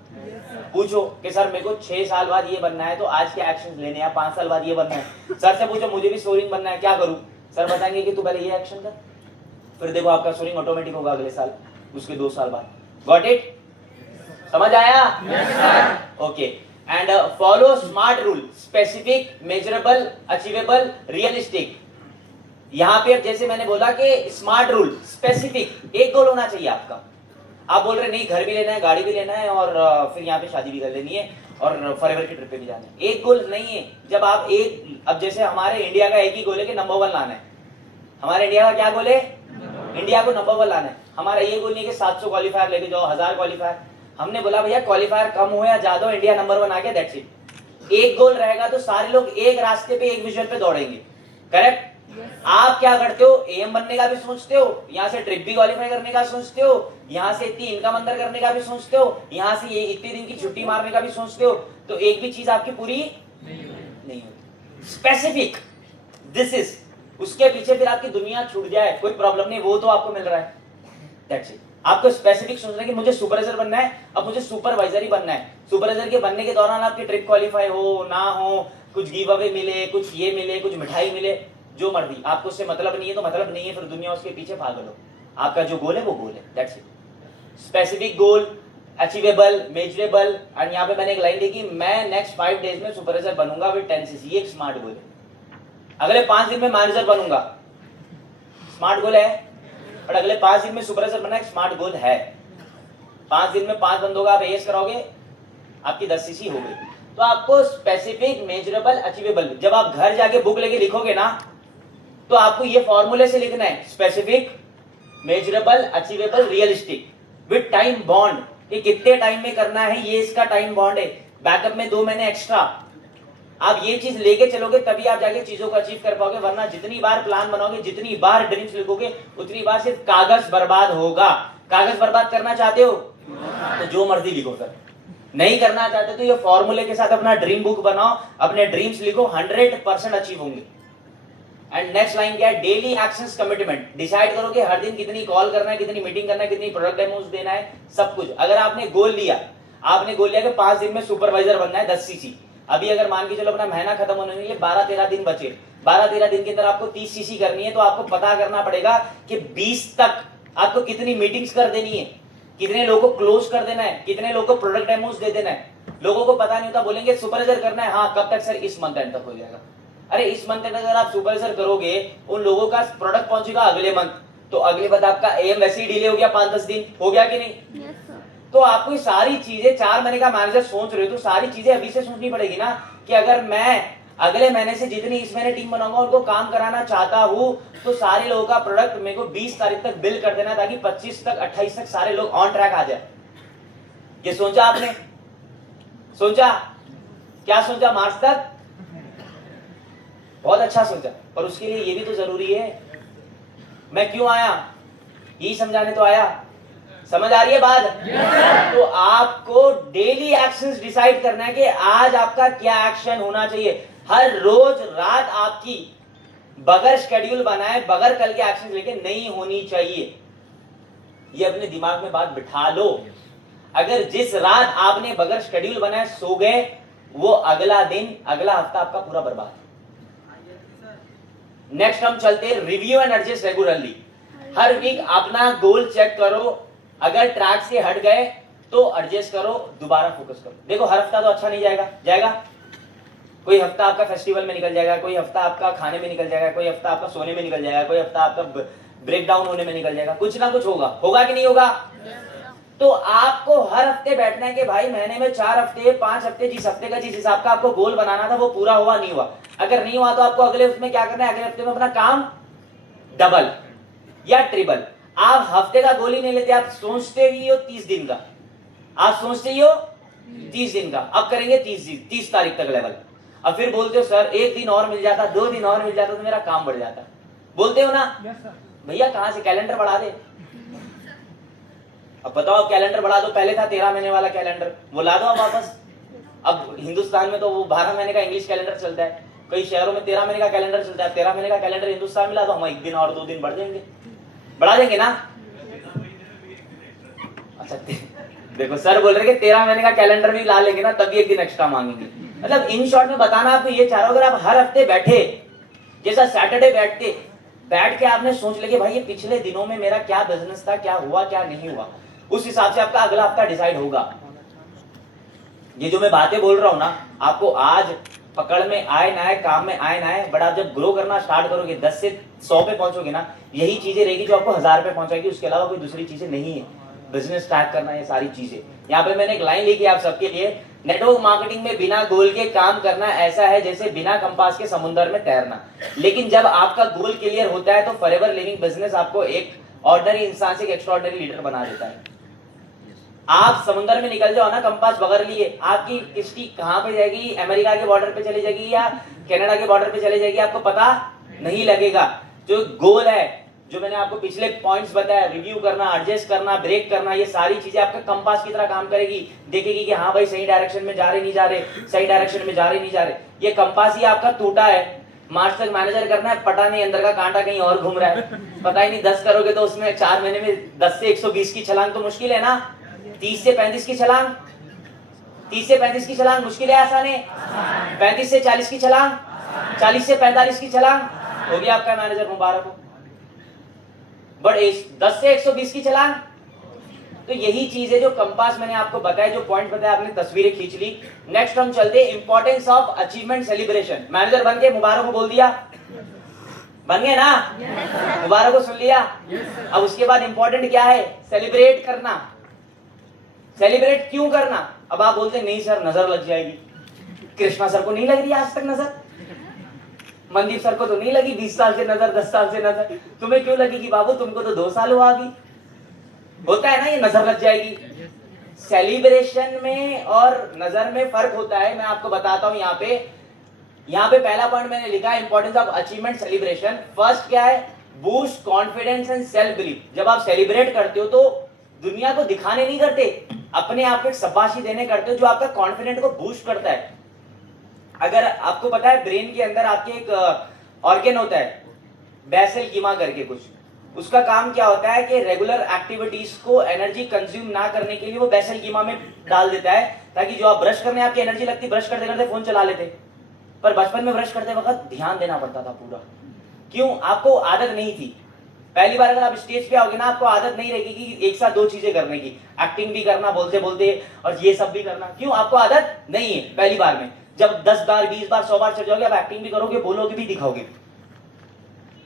पूछो कि सर मेरे को 6 साल बाद ये बनना है, तो आज के एक्शन लेने हैं, 5 साल बाद ये बनना है। सर से पूछो मुझे भी सोरिंग बनना है, क्या करूं? सर बताएंगे कि तू पहले ये एक्शन कर, फिर देखो आपका सोरिंग ऑटोमेटिक होगा अगले साल, उसके 2 साल बाद। Got it? समझ आया? Okay. And follow smart rule, specific, measurable, achievable, realistic. यहाँ पे जैसे मैंने बोला कि स्मार्ट रूल, स्पेसिफिक, एक गोल होना चाहिए आपका। आप बोल रहे नहीं घर भी लेना है, गाड़ी भी लेना है, और फिर यहाँ पे शादी भी कर लेनी है, और फॉरएवर की ट्रिप पे भी जाना है। एक गोल नहीं है। जब आप अब जैसे हमारे इंडिया का एक ही गोल है कि नंबर 1 लाना है। हमारे इंडिया का क्या गोल है? इंडिया को नंबर 1 लाना है। हमारा ये गोल नहीं है कि 700 क्वालिफायर लेके जाओ, 1000 क्वालिफायर। हमने बोला भैया क्वालिफायर कम हो या ज्यादा हो, इंडिया नंबर 1 आ गया, दैट्स इट। एक गोल रहेगा तो सारे लोग एक रास्ते पे, एक विजन पे दौड़ेंगे। करेक्ट? आप क्या करते हो? एएम बनने का भी सोचते हो, यहाँ से ट्रिप भी क्वालिफाई करने का सोचते हो, यहाँ से इतनी इनकम अंदर करने का भी सोचते हो, यहाँ से ये इतने दिन की छुट्टी मारने का भी सोचते हो, तो एक भी चीज आपकी पूरी नहीं होती। स्पेसिफिक, दिस इज, उसके पीछे फिर आपकी दुनिया छूट जाए कोई प्रॉब्लम नहीं, वो तो आपको मिल रहा है, दैट्स इट। आपको स्पेसिफिक सोचना है कि मुझे सुपरवाइजर बनना है, अब मुझे सुपरवाइजर ही बनना है। सुपरवाइजर के बनने के दौरान आपकी ट्रिप क्वालिफाई हो ना हो, कुछ गिव अवे मिले, कुछ ये मिले, कुछ मिठाई मिले, जो मर्जी, आपको उससे मतलब नहीं है तो मतलब नहीं है, फिर दुनिया उसके पीछे भाग लो। आपका जो गोल है वो गोल है, that's it. Specific goal, achievable, measurable. और यहाँ पे मैंने एक लाइन लिखी, मैं नेक्स्ट 5 डेज में सुपरवाइजर बनूंगा विद 10 सीसी। ये एक स्मार्ट गोल है। अगले 5 दिन में मैनेजर बनूंगा, स्मार्ट गोल है। और अगले 5 दिन में सुपरवाइजर बनना एक स्मार्ट गोल है। 5 दिन में 5 बंदों का आप एएस कराओगे, आपकी 10 सीसी हो गई। तो आपको स्पेसिफिक, मेजरेबल, अचीवेबल, जब आप घर जाके बुक लेके लिखोगे ना, तो आपको ये फॉर्मूले से लिखना है, specific, measurable, achievable, realistic, with time bound. ये कितने टाइम में करना है, ये इसका टाइम बॉन्ड है। बैकअप में 2 महीने एक्स्ट्रा, आप ये चीज लेके चलोगे तभी आप जाके चीजों को अचीव कर पाओगे, वरना जितनी बार प्लान बनाओगे, जितनी बार ड्रीम्स लिखोगे, उतनी बार सिर्फ कागज बर्बाद होगा। कागज बर्बाद करना चाहते हो तो जो मर्जी लिखो सर, नहीं करना चाहते तो ये फॉर्मूले के साथ अपना ड्रीम बुक बनाओ, अपने ड्रीम्स लिखो, 100% अचीव होंगे। एंड नेक्स्ट लाइन क्या है? Daily actions commitment. डिसाइड करो कि हर दिन कितनी कॉल करना है, कितनी मीटिंग करना है, कितनी प्रोडक्ट डेमोस देना है, सब कुछ। अगर आपने गोल लिया कि 5 दिन में सुपरवाइजर बनना है 10 सीसी, अभी अगर मान के चलो अपना महीना खत्म होने के लिए 12-13 दिन बचे, 12-13 दिन के अंदर आपको 30 सीसी करनी है, तो आपको पता करना पड़ेगा कि 20 तक आपको कितनी मीटिंग्स कर देनी है, कितने लोगों को क्लोज कर देना है, कितने लोगों को प्रोडक्ट डेमोस दे देना है। लोगों को पता नहीं होता, बोलेंगे सुपरवाइजर करना है, हाँ कब तक सर? इस मंथ एंड तक हो जाएगा। अरे इस मंथ एंड अगर आप सुपरवाइजर करोगे, उन लोगों का प्रोडक्ट पहुंचेगा अगले मंथ, तो अगले मंथ आपका एम वैसे ही डिले हो गया, 5-10 दिन हो गया कि नहीं? तो आपको ये सारी चीजें, 4 महीने का मैनेजर सोच रहे हो तो सारी चीजें अभी से सोचनी पड़ेगी ना, कि अगर मैं अगले महीने से जितनी इस महीने टीम बनाऊंगा उनको काम कराना चाहता हूं, तो सारे लोगों का प्रोडक्ट मेरे को 20 तारीख तक बिल कर देना, ताकि 25 तक 28 तक सारे लोग ऑन ट्रैक आ जाए। ये सोचा आपने? सोचा? क्या सोचा? मार्च तक? बहुत अच्छा सोचा, पर उसके लिए ये भी तो जरूरी है। मैं क्यों आया? यही समझाने तो आया। समझ आ रही है बात? तो आपको डेली एक्शंस डिसाइड करना है कि आज आपका क्या एक्शन होना चाहिए। हर रोज रात आपकी बगैर शेड्यूल बनाए, बगैर कल के एक्शन लेके नहीं होनी चाहिए। ये अपने दिमाग में बात बिठा लो। अगर जिस रात आपने बगैर शेड्यूल बनाए सो गए, वो अगला दिन, अगला हफ्ता आपका पूरा बर्बाद। नेक्स्ट हम चलते हैं रिव्यू एंड एडजस्ट रेगुलरली। हर वीक अपना गोल चेक करो, अगर ट्रैक से हट गए तो एडजस्ट करो, दोबारा फोकस करो। देखो हर हफ्ता तो अच्छा नहीं जाएगा। कोई हफ्ता आपका फेस्टिवल में निकल जाएगा, कोई हफ्ता आपका खाने में निकल जाएगा, कोई हफ्ता आपका सोने में निकल जाएगा, कोई हफ्ता आपका ब्रेक डाउन होने में निकल जाएगा, कुछ ना कुछ होगा कि नहीं होगा? तो आपको हर हफ्ते बैठना है कि भाई महीने में 4 हफ्ते 5 हफ्ते, जिस हफ्ते का जिस हिसाब का आपको गोल बनाना था वो पूरा हुआ नहीं हुआ। अगर नहीं हुआ तो आपको अगले हफ्ते में क्या करना है? अगले हफ्ते में अपना काम डबल या ट्रिपल। आप हफ्ते का गोल ही नहीं लेते, आप सोचते ही हो 30 दिन का, आप सोचते ही हो 30 दिन का। अब करेंगे 30 तारीख तक लेवल। अब फिर बोलते हो सर 1 दिन और मिल जाता, 2 दिन और मिल जाता तो मेरा काम बढ़ जाता। बोलते हो ना? भैया कहां से? कैलेंडर बढ़ा दे। अब बताओ, कैलेंडर बढ़ा दो। पहले था 13 महीने वाला कैलेंडर, वो ला दो अब वापस। अब हिंदुस्तान में तो वो 12 महीने का इंग्लिश कैलेंडर चलता है, कई शहरों में 13 महीने का कैलेंडर चलता है। 13 महीने का कैलेंडर हिंदुस्तान में ला दो, हम 1 दिन और 2 दिन बढ़ जाएंगे, बढ़ा देंगे ना? अच्छा देखो सर बोल रहे कि 13 महीने का कैलेंडर भी ला लेंगे ना, तभी 1 दिन एक्स्ट्रा मांगेंगे। मतलब इन शॉर्ट में बताना आपको ये चाह रहा हूं, अगर आप हर हफ्ते बैठे, जैसा सैटरडे बैठ के आपने सोच लिया कि भाई ये पिछले दिनों में मेरा क्या बिजनेस था, क्या हुआ क्या नहीं हुआ, उस हिसाब से आपका अगला हफ्ता डिसाइड होगा। ये जो मैं बातें बोल रहा हूं ना, आपको आज पकड़ में आए ना आए, काम में आए ना आए, बट आप जब ग्रो करना स्टार्ट करोगे, 10 से 100 पे पहुंचोगे ना, यही चीजें रहेगी जो आपको 1000 पे पहुंचाएगी। उसके अलावा कोई दूसरी चीजें नहीं है। बिजनेस स्टार्ट करना, ये सारी चीजें। यहाँ पे मैंने एक लाइन लिखी आप सबके लिए, नेटवर्क मार्केटिंग में बिना गोल के काम करना ऐसा है जैसे बिना कंपास के समुद्र में तैरना। लेकिन जब आपका गोल क्लियर होता है तो फॉरएवर लिविंग बिजनेस आपको एक ऑर्डिनरी इंसान से एक एक्स्ट्राऑर्डिनरी लीडर बना देता है। आप समुद्र में निकल जाओ ना कंपास बगैर लिए, आपकी किश्ती कहां पे जाएगी? अमेरिका के बॉर्डर पे चली जाएगी या कनाडा के बॉर्डर पे चली जाएगी, आपको पता नहीं लगेगा। जो गोल है, जो मैंने आपको पिछले पॉइंट्स बताया, रिव्यू करना, एडजस्ट करना, ब्रेक करना, ये सारी चीजें आपका कंपास की तरह काम करेगी। देखेगी कि हाँ भाई सही डायरेक्शन में जा रहे नहीं जा रहे, सही डायरेक्शन में जा रहे नहीं जा रहे। ये कंपास ही आपका टूटा है, मार्च तक मैनेजर करना है, पता नहीं अंदर का कांटा कहीं और घूम रहा है, पता ही नहीं। 10 करोगे तो उसमें 4 महीने में 10 से 120 की छलांग तो मुश्किल है ना। 30 से 35 की छलांग, 30 से 35 की छलांग मुश्किल है आसान है? 35 से 40 की छलांग, 40 से 45 की छलांग, हो गया आपका मैनेजर, मुबारक हो। बट 10 से 120 की छलांग, तो यही चीज है जो कंपास मैंने आपको बताया, जो पॉइंट बताया, आपने तस्वीरें खींच ली। नेक्स्ट हम चलते हैं importance of achievement celebration. Manager बन के मुबारक हो बोल दिया, बन गए ना? मुबारक हो सुन लिया। अब उसके बाद इंपॉर्टेंट क्या है? सेलिब्रेट करना। सेलिब्रेट क्यों करना? अब आप बोलते नहीं सर नजर लग जाएगी। कृष्णा सर को नहीं लग रही आज तक नजर, मनदीप सर को तो नहीं लगी 20 साल से नजर, 10 साल से नजर, तुम्हें क्यों लगेगी बाबू? तुमको तो 2 साल हुआ अभी। होता है ना ये नजर लग जाएगी। सेलिब्रेशन में और नजर में फर्क होता है। मैं आपको बताता हूं यहाँ पे, यहाँ पे पहला पॉइंट मैंने लिखा है importance of achievement celebration. First क्या है, boost confidence and self belief. जब आप सेलिब्रेट करते हो तो दुनिया को दिखाने नहीं करते, अपने आप को एक शाबाशी देने करते हो जो आपका कॉन्फिडेंट को बूस्ट करता है। अगर आपको पता है ब्रेन के अंदर आपके एक ऑर्गन होता है बेसल कीमा करके कुछ, उसका काम क्या होता है कि रेगुलर एक्टिविटीज को एनर्जी कंज्यूम ना करने के लिए वो बेसल कीमा में डाल देता है, ताकि जो आप ब्रश करने आपकी एनर्जी लगती, ब्रश करते करते फोन चला लेते। पर बचपन में ब्रश करते वक्त ध्यान देना पड़ता था पूरा। क्यों? आपको आदत नहीं थी। पहली बार अगर आप स्टेज पे आओगे ना, आपको आदत नहीं रहेगी कि एक साथ दो चीजें करने की, एक्टिंग भी करना बोलते बोलते और ये सब भी करना। क्यों? आपको आदत नहीं है पहली बार में। जब 10 बार 20 बार 100 बार चढ़ जाओगे, आप एक्टिंग भी करोगे, बोलोगे भी, दिखाओगे।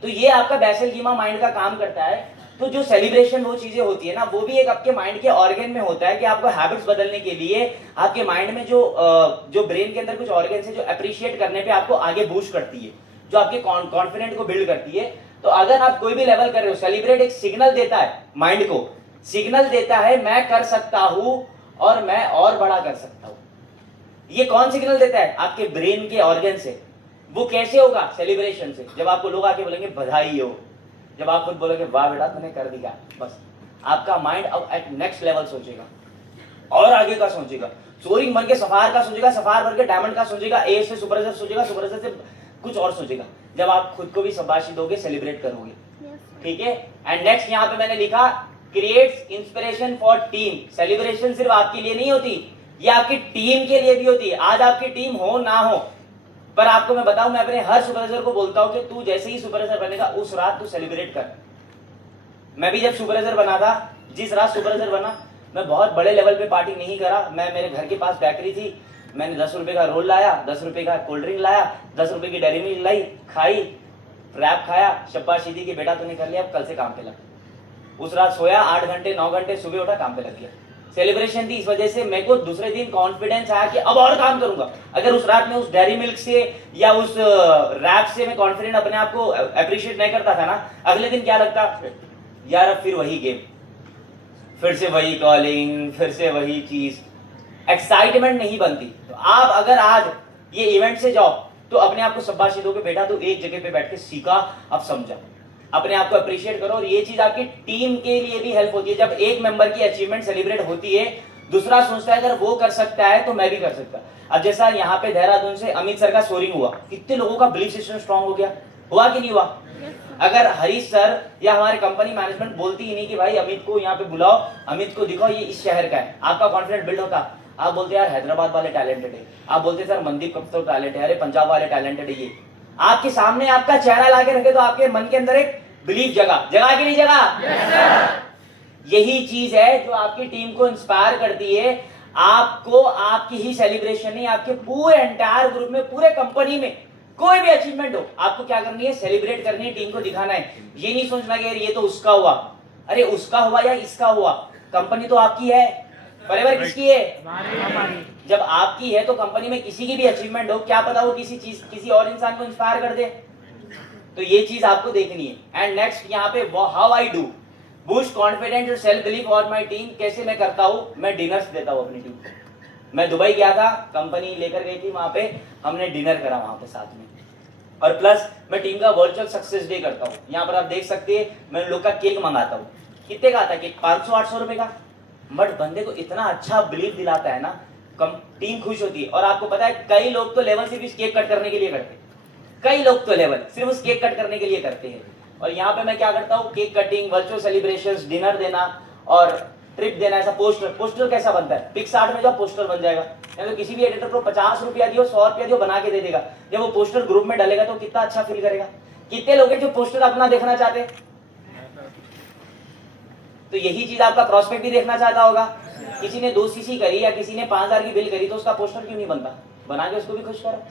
तो ये आपका बेसल कीमा माइंड का काम करता है। तो जो सेलिब्रेशन वो चीजें होती है ना, वो भी एक आपके माइंड के ऑर्गन में होता है कि आपको हैबिट्स बदलने के लिए आपके माइंड में जो ब्रेन के अंदर कुछ ऑर्गन है जो अप्रिशिएट करने पे आपको आगे बूस्ट करती है, जो आपके कॉन्फिडेंट को बिल्ड करती है। तो अगर आप कोई भी लेवल कर रहे हो, सेलिब्रेट एक सिग्नल देता है माइंड को, सिग्नल देता है मैं कर सकता हूं और मैं और बड़ा कर सकता हूं। ये कौन सिग्नल देता है? आपके ब्रेन के ऑर्गन से। वो कैसे होगा? सेलिब्रेशन से। जब आपको लोग आके बोलेंगे बधाई हो, जब आप खुद बोलोगे वाह बेटा तूने कर दिया, बस आपका माइंड अब एट नेक्स्ट लेवल सोचेगा और आगे का सोचेगा। सोरिंग बन के सफार का सोचेगा, सफार बन के डायमंड का सोचेगा, ए से सुपरवाइजर सोचेगा, सुपरवाइजर से कुछ और सोचेगा। जब आप खुद को भी शाबाशी दोगे, सेलिब्रेट करोगे, ठीक है। एंड नेक्स्ट यहाँ पे मैंने लिखा creates inspiration for team. Celebration सिर्फ आपके लिए नहीं होती, ये आपकी टीम के लिए भी होती है। आज आपकी टीम हो ना हो, पर आपको मैं बताऊं, मैं अपने हर सुपरवाइजर को बोलता हूं कि तू जैसे ही सुपरवाइजर बनेगा उस रात तू सेलिब्रेट कर। मैं भी जब सुपरवाइजर बना था, जिस रात सुपरवाइजर बना, मैं बहुत बड़े लेवल पे पार्टी नहीं करा। मैं मेरे घर के पास बेकरी थी, मैंने 10 रुपए का रोल लाया, 10 रुपए का कोल्ड ड्रिंक लाया, 10 रुपए की डेयरी मिल्क लाई, खाई, रैप खाया, शाबाशी दी कि बेटा तूने कर लिया, अब कल से काम पे लग। उस रात सोया 8 घंटे 9 घंटे, सुबह उठा काम पे लग गया। सेलिब्रेशन थी, इस वजह से मेरे को दूसरे दिन कॉन्फिडेंस आया कि अब और काम करूंगा। अगर उस रात में उस डेयरी मिल्क से या उस रैप से मैं कॉन्फिडेंट अपने आप को अप्रिशिएट नहीं करता था ना, अगले दिन क्या लगता, यार अब फिर वही गेम, फिर से वही कॉलिंग, फिर से वही चीज, एक्साइटमेंट नहीं बनती। तो आप अगर आज ये इवेंट से जाओ तो अपने आप को शाबाशी दोगे, बेटा तू एक जगह पे बैठ के सीखा, अब समझा, अपने आप को अप्रिशिएट करो। और ये चीज आपकी टीम के लिए भी हेल्प होती है। जब एक मेंबर की अचीवमेंट सेलिब्रेट होती है, दूसरा सोचता है अगर वो कर सकता है तो मैं भी कर सकता। अब जैसा यहाँ पे देहरादून से अमित सर का सोरिंग हुआ, कितने लोगों का बिलीफ सिस्टम स्ट्रांग हो गया, हुआ कि नहीं हुआ? अगर हरीश सर या हमारे कंपनी मैनेजमेंट बोलती ही नहीं कि भाई अमित को यहाँ पे बुलाओ, अमित को दिखाओ ये इस शहर का है, आपका कॉन्फिडेंस बिल्ड होता। आप बोलते यार हैदराबाद वाले टैलेंटेड है, आप बोलते सर मनदीप कप्तान टैलेंट है, अरे पंजाब वाले टैलेंटेड है। ये आपके सामने आपका चेहरा लाके रखे तो आपके मन के अंदर एक बिलीफ जगा कि नहीं जगा? यही चीज है जो आपकी टीम को इंस्पायर करती है। आपको आपकी ही सेलिब्रेशन नहीं, आपके पूरे एंटायर ग्रुप में, पूरे कंपनी में कोई भी अचीवमेंट हो, आपको क्या करनी है? सेलिब्रेट करनी है, टीम को दिखाना है। ये नहीं सोचना कि यार ये तो उसका हुआ, अरे उसका हुआ या इसका हुआ, कंपनी तो आपकी है, फॉरएवर किसकी है? जब आपकी है तो कंपनी में किसी की भी अचीवमेंट हो, क्या पता वो किसी और इंसान को इंस्पायर कर दे। तो ये चीज आपको देखनी है। एंड नेक्स्ट यहाँ पे how I do boost confidence और सेल्फ बिलीफ और माई टीम। कैसे मैं करता हूँ? मैं डिनर्स देता हूँ अपनी टीम को। मैं दुबई गया था, कंपनी लेकर गई थी, वहां पे हमने डिनर करा वहां पे साथ में। और प्लस मैं टीम का वर्चुअल सक्सेस डे करता हूँ। यहाँ पर आप देख सकते हैं मैं लोग का केक मंगाता हूँ। कितने का आता है केक? 500-800 रुपए का। बट बंदे को इतना अच्छा बिलीफ दिलाता है ना, टीम खुश होती है। और आपको पता है कई लोग तो लेवल सिर्फ इस केक कट करने के लिए करते हैं, कई लोग तो लेवल सिर्फ उस केक कट करने के लिए करते हैं। और यहाँ पे मैं क्या करता हूँ? Cake cutting, virtual celebrations, dinner देना और ट्रिप देना। ऐसा पोस्टर कैसा बनता है? पिक्सआर्ट में जो पोस्टर बन जाएगा, या तो किसी भी एडिटर को 50 रुपया दियो, 100 रुपया दियो, बना के दे देगा। जब वो पोस्टर ग्रुप में डालेगा तो कितना अच्छा फील करेगा। कितने लोग हैं जो पोस्टर अपना देखना चाहते हैं? तो यही चीज आपका प्रॉस्पेक्ट भी देखना चाहता होगा। किसी ने 2 सीसी करी या किसी ने 5000 की बिल करी तो उसका पोस्टर क्यों नहीं बनता? बना के उसको भी खुश करो।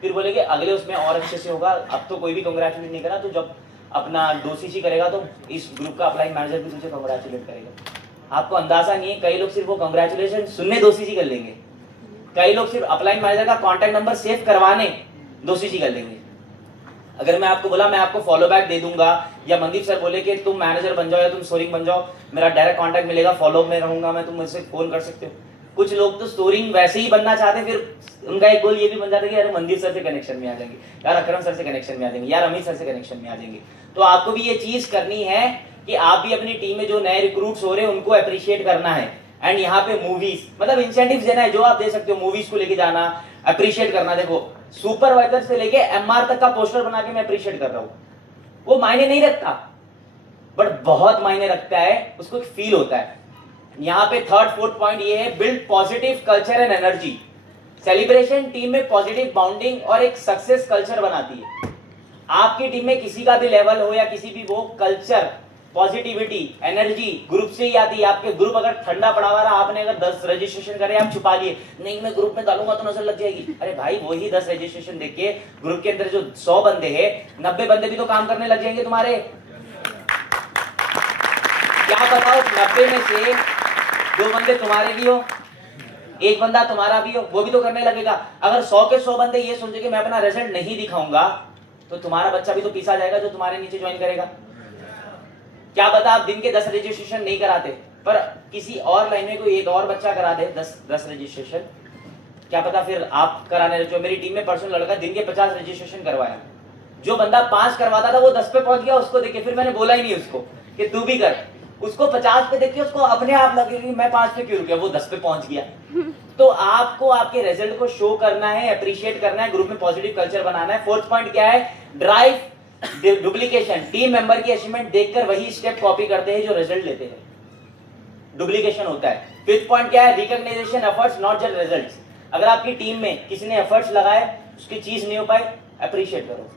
फिर बोलेगे अगले उसमें और अच्छे से होगा। अब तो कोई भी कंग्रेचुलेट नहीं करा, तो जब अपना 2 सीसी करेगा तो इस ग्रुप का अपलाइन मैनेजर भी तुझे कंग्रेचुलेट करेगा। आपको अंदाजा नहीं है, कई लोग सिर्फ वो कंग्रेचुलेशन सुनने 2 सीसी कर लेंगे, कई लोग सिर्फ अपलाइन मैनेजर का कॉन्टैक्ट नंबर सेव करवाने 2 सीसी कर लेंगे। अगर मैं आपको बोला मैं आपको फॉलो बैक दे दूंगा, या मनदीप सर बोले कि तुम मैनेजर बन जाओ या तुम सोरिंग बन जाओ, मेरा डायरेक्ट कॉन्टैक्ट मिलेगा, फॉलो में रहूंगा मैं, तुम मुझसे फोन कर सकते हो, कुछ लोग तो स्टोरिंग वैसे ही बनना चाहते, फिर उनका एक गोल ये भी बन जाता है कि अरे मंदिर सर से कनेक्शन में आ जाएंगे, यार अकरम सर से कनेक्शन में आ जाएंगे, यार अमित सर से कनेक्शन में आ जाएंगे। तो आपको भी ये चीज करनी है कि आप भी अपनी टीम में जो नए रिक्रूट्स हो रहे हैं उनको अप्रिशिएट करना है। एंड यहाँ पे मूवीज मतलब इंसेंटिव देना है, जो आप दे सकते हो, मूवीज को लेके जाना, अप्रिशिएट करना। देखो सुपरवाइजर से लेके एमआर तक का पोस्टर बना के मैं अप्रिशिएट कर रहा हूँ, वो मायने नहीं रखता बट बहुत मायने रखता है, उसको फील होता है। यहाँ पे थर्ड फोर्थ पॉइंट ये है, build positive culture and energy. Celebration team में पॉजिटिव बाउंडिंग और एक सक्सेस कल्चर बनाती है। आपकी टीम में किसी का भी लेवल हो या किसी भी, वो कल्चर, पॉजिटिविटी, एनर्जी ग्रुप से ही आती है। आपके ग्रुप अगर ठंडा पड़ा हुआ रहा, आपने अगर 10 रजिस्ट्रेशन करे, आप छुपा लिए, नहीं मैं ग्रुप में डालूंगा तो नजर लग जाएगी। अरे भाई वही 10 रजिस्ट्रेशन देख के ग्रुप के अंदर जो 100 बंदे हैं, 90 बंदे भी तो काम करने लग जाएंगे तुम्हारे। क्या बताओ 90 में से 2 बंदे तुम्हारे भी हो, 1 बंदा तुम्हारा भी हो, वो भी तो करने लगेगा। अगर 100 के 100 बंदे ये सोचे कि मैं अपना रिजल्ट नहीं दिखाऊंगा, तो तुम्हारा बच्चा भी तो पीछा जाएगा जो तुम्हारे नीचे ज्वाइन करेगा। क्या पता आप दिन के 10 रजिस्ट्रेशन नहीं कराते, पर किसी और लाइन में कोई एक और बच्चा करा दे 10 रजिस्ट्रेशन, क्या पता फिर आप कराने लगे। मेरी टीम में परसों लड़का दिन के 50 रजिस्ट्रेशन करवाया, जो बंदा 5 करवाता था वो 10 पे पहुंच गया। उसको देखे फिर मैंने बोला ही नहीं उसको कि तू भी कर, उसको 50 पे देख के उसको अपने आप लगे कि मैं 5 पे क्यों रुक गया, वो 10 पे पहुंच गया। तो आपको आपके रिजल्ट को शो करना है, अप्रिशिएट करना है, ग्रुप में पॉजिटिव कल्चर बनाना है। फोर्थ पॉइंट क्या है, ड्राइव डुप्लीकेशन। टीम मेंबर की अचीवमेंट देखकर वही स्टेप कॉपी करते हैं जो रिजल्ट लेते हैं, डुप्लीकेशन होता है। फिफ्थ पॉइंट क्या है, recognisation efforts not just results. अगर आपकी टीम में किसी ने एफर्ट्स लगाए, उसकी चीज नहीं हो पाई, अप्रिशिएट करो।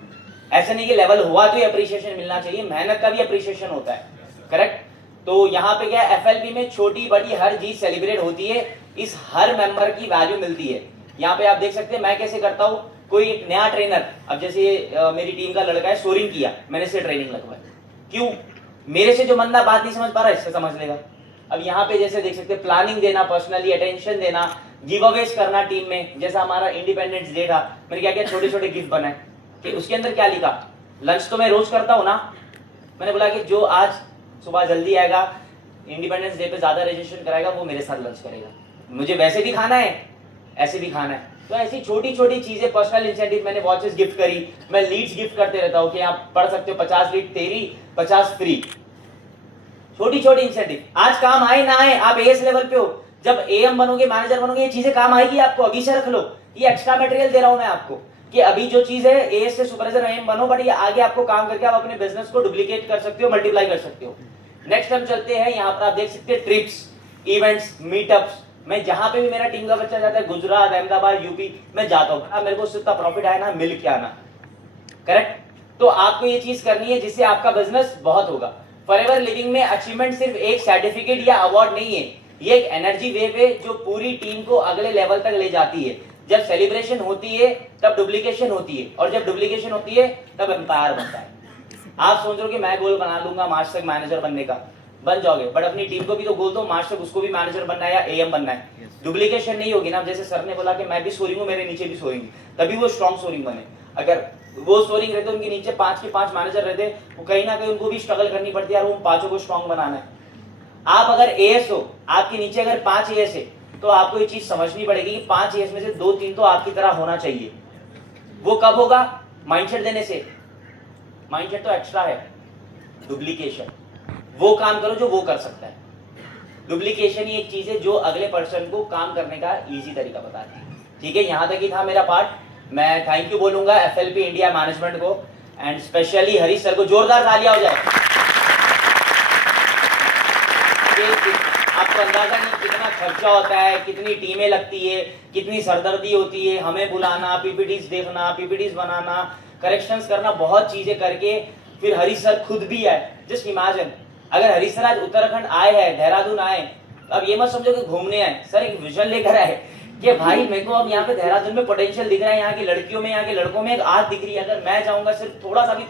ऐसा नहीं कि लेवल हुआ तो अप्रिशिएशन मिलना चाहिए, मेहनत का भी अप्रिशिएशन होता है, करेक्ट। तो यहाँ पे क्या है, एफएलपी में छोटी बड़ी हर चीज सेलिब्रेट होती है, इस हर मेंबर की वैल्यू मिलती है। यहाँ पे आप देख सकते हैं मैं कैसे करता हूँ। कोई एक नया ट्रेनर, अब जैसे मेरी टीम का लड़का है, सोरिंग किया, मैंने इससे ट्रेनिंग लगवाई। क्यों? मेरे से जो बंदा बात नहीं समझ पा रहा है, इससे समझ लेगा। अब यहाँ पे जैसे देख सकते हैं, प्लानिंग देना, पर्सनली अटेंशन देना, गिव अवेज करना टीम में। जैसा हमारा इंडिपेंडेंस डे था, मैंने क्या किया, छोटे छोटे गिफ्ट बनाए। कि उसके अंदर क्या लिखा, लंच तो मैं रोज करता हूँ ना, मैंने बोला कि जो आज सुबह जल्दी आएगा, इंडिपेंडेंस डे पे ज्यादा रजिस्ट्रेशन कराएगा, वो मेरे साथ लंच करेगा। मुझे वैसे भी खाना है, ऐसे भी खाना है। तो ऐसी छोटी छोटी चीजें, पर्सनल इंसेंटिव, मैंने वॉचेस गिफ्ट करी, मैं लीड्स गिफ्ट करते रहता हूँ कि आप पढ़ सकते हो, 50 लीड तेरी, 50 फ्री। छोटी छोटी इंसेंटिव आज काम आए ना आए, आप एएस लेवल पे हो, जब एएम बनोगे, मैनेजर बनोगे, ये चीजें काम आएगी आपको। अभी से रख लो, ये एक्स्ट्रा मटेरियल दे रहा हूं मैं आपको कि अभी जो चीज है, एएस से सुपरवाइजर एएम बनो, बट ये आगे आपको काम करके आप अपने बिजनेस को डुप्लीकेट कर सकते हो, मल्टीप्लाई कर सकते हो। नेक्स्ट हम चलते हैं, यहाँ पर आप देख सकते हैं ट्रिप्स, इवेंट्स, मीटअप्स। मैं जहां पे भी मेरा टीम का बच्चा जाता है, गुजरात, अहमदाबाद, यूपी, मैं जाता हूँ। अब मेरे को उससे प्रॉफिट आए ना, मिल के आना, करेक्ट। तो आपको ये चीज करनी है जिससे आपका बिजनेस बहुत होगा। फॉरएवर लिविंग में अचीवमेंट सिर्फ एक सर्टिफिकेट या अवार्ड नहीं है, ये एक एनर्जी वेव है जो पूरी टीम को अगले लेवल तक ले जाती है। जब सेलिब्रेशन होती है तब डुप्लीकेशन होती है, और जब डुप्लीकेशन होती है तब एम्पायर बनता है। आप सोच रहे हो कि मैं गोल बना लूंगा मार्च तक मैनेजर बनने का, बन जाओगे, बट अपनी टीम को भी तो गोल दो, मार्च तक उसको भी मैनेजर बनना है या एएम बनना है। डुप्लीकेशन नहीं होगी ना। जैसे सर ने बोला कि मैं भी सोरिंग हूँ, मेरे नीचे भी सोरिंग, तभी वो स्ट्रॉन्ग सोरिंग बने। अगर वो सोरिंग रहते, उनके नीचे 5 के 5 मैनेजर रहते, वो कहीं ना कहीं उनको भी स्ट्रगल करनी पड़ती है, यार उन 5 को स्ट्रॉन्ग बनाना है। आप अगर एएस हो, आपके नीचे अगर 5 एएस है, तो आपको ये चीज समझनी पड़ेगी कि 5 एएस में से 2-3 तो आपकी तरह होना चाहिए। वो कब होगा? माइंडसेट देने से। माइंडसेट तो एक्स्ट्रा है, डुप्लीकेशन वो काम करो जो वो कर सकता है। डुप्लीकेशन ही एक चीज है जो अगले पर्सन को काम करने का इजी तरीका बताती है। ठीक है, यहां तक ही था मेरा पार्ट। मैं थैंक यू बोलूंगा एफएलपी इंडिया मैनेजमेंट को, एंड स्पेशली हरीश सर को। जोरदार तालियां हो जाए। आपको अंदाजा नहीं कितना खर्चा होता है, कितनी टीमें लगती है, कितनी सरदर्दी होती है, हमें बुलाना, पीपीटीज देखना, पीपीटीज बनाना, करेक्शंस करना, बहुत चीजें करके फिर हरीश सर खुद भी आए। जस्ट इमेजिन, अगर हरीश सर आज उत्तराखंड आए हैं, देहरादून आए, अब ये मत समझो कि घूमने आए, सर एक विजन लेकर आए कि भाई मेरे को अब यहाँ पे देहरादून में पोटेंशियल दिख रहा है, यहाँ की लड़कियों में, यहाँ के लड़कों में एक आज दिख रही है, अगर मैं जाऊंगा सिर्फ थोड़ा सा भी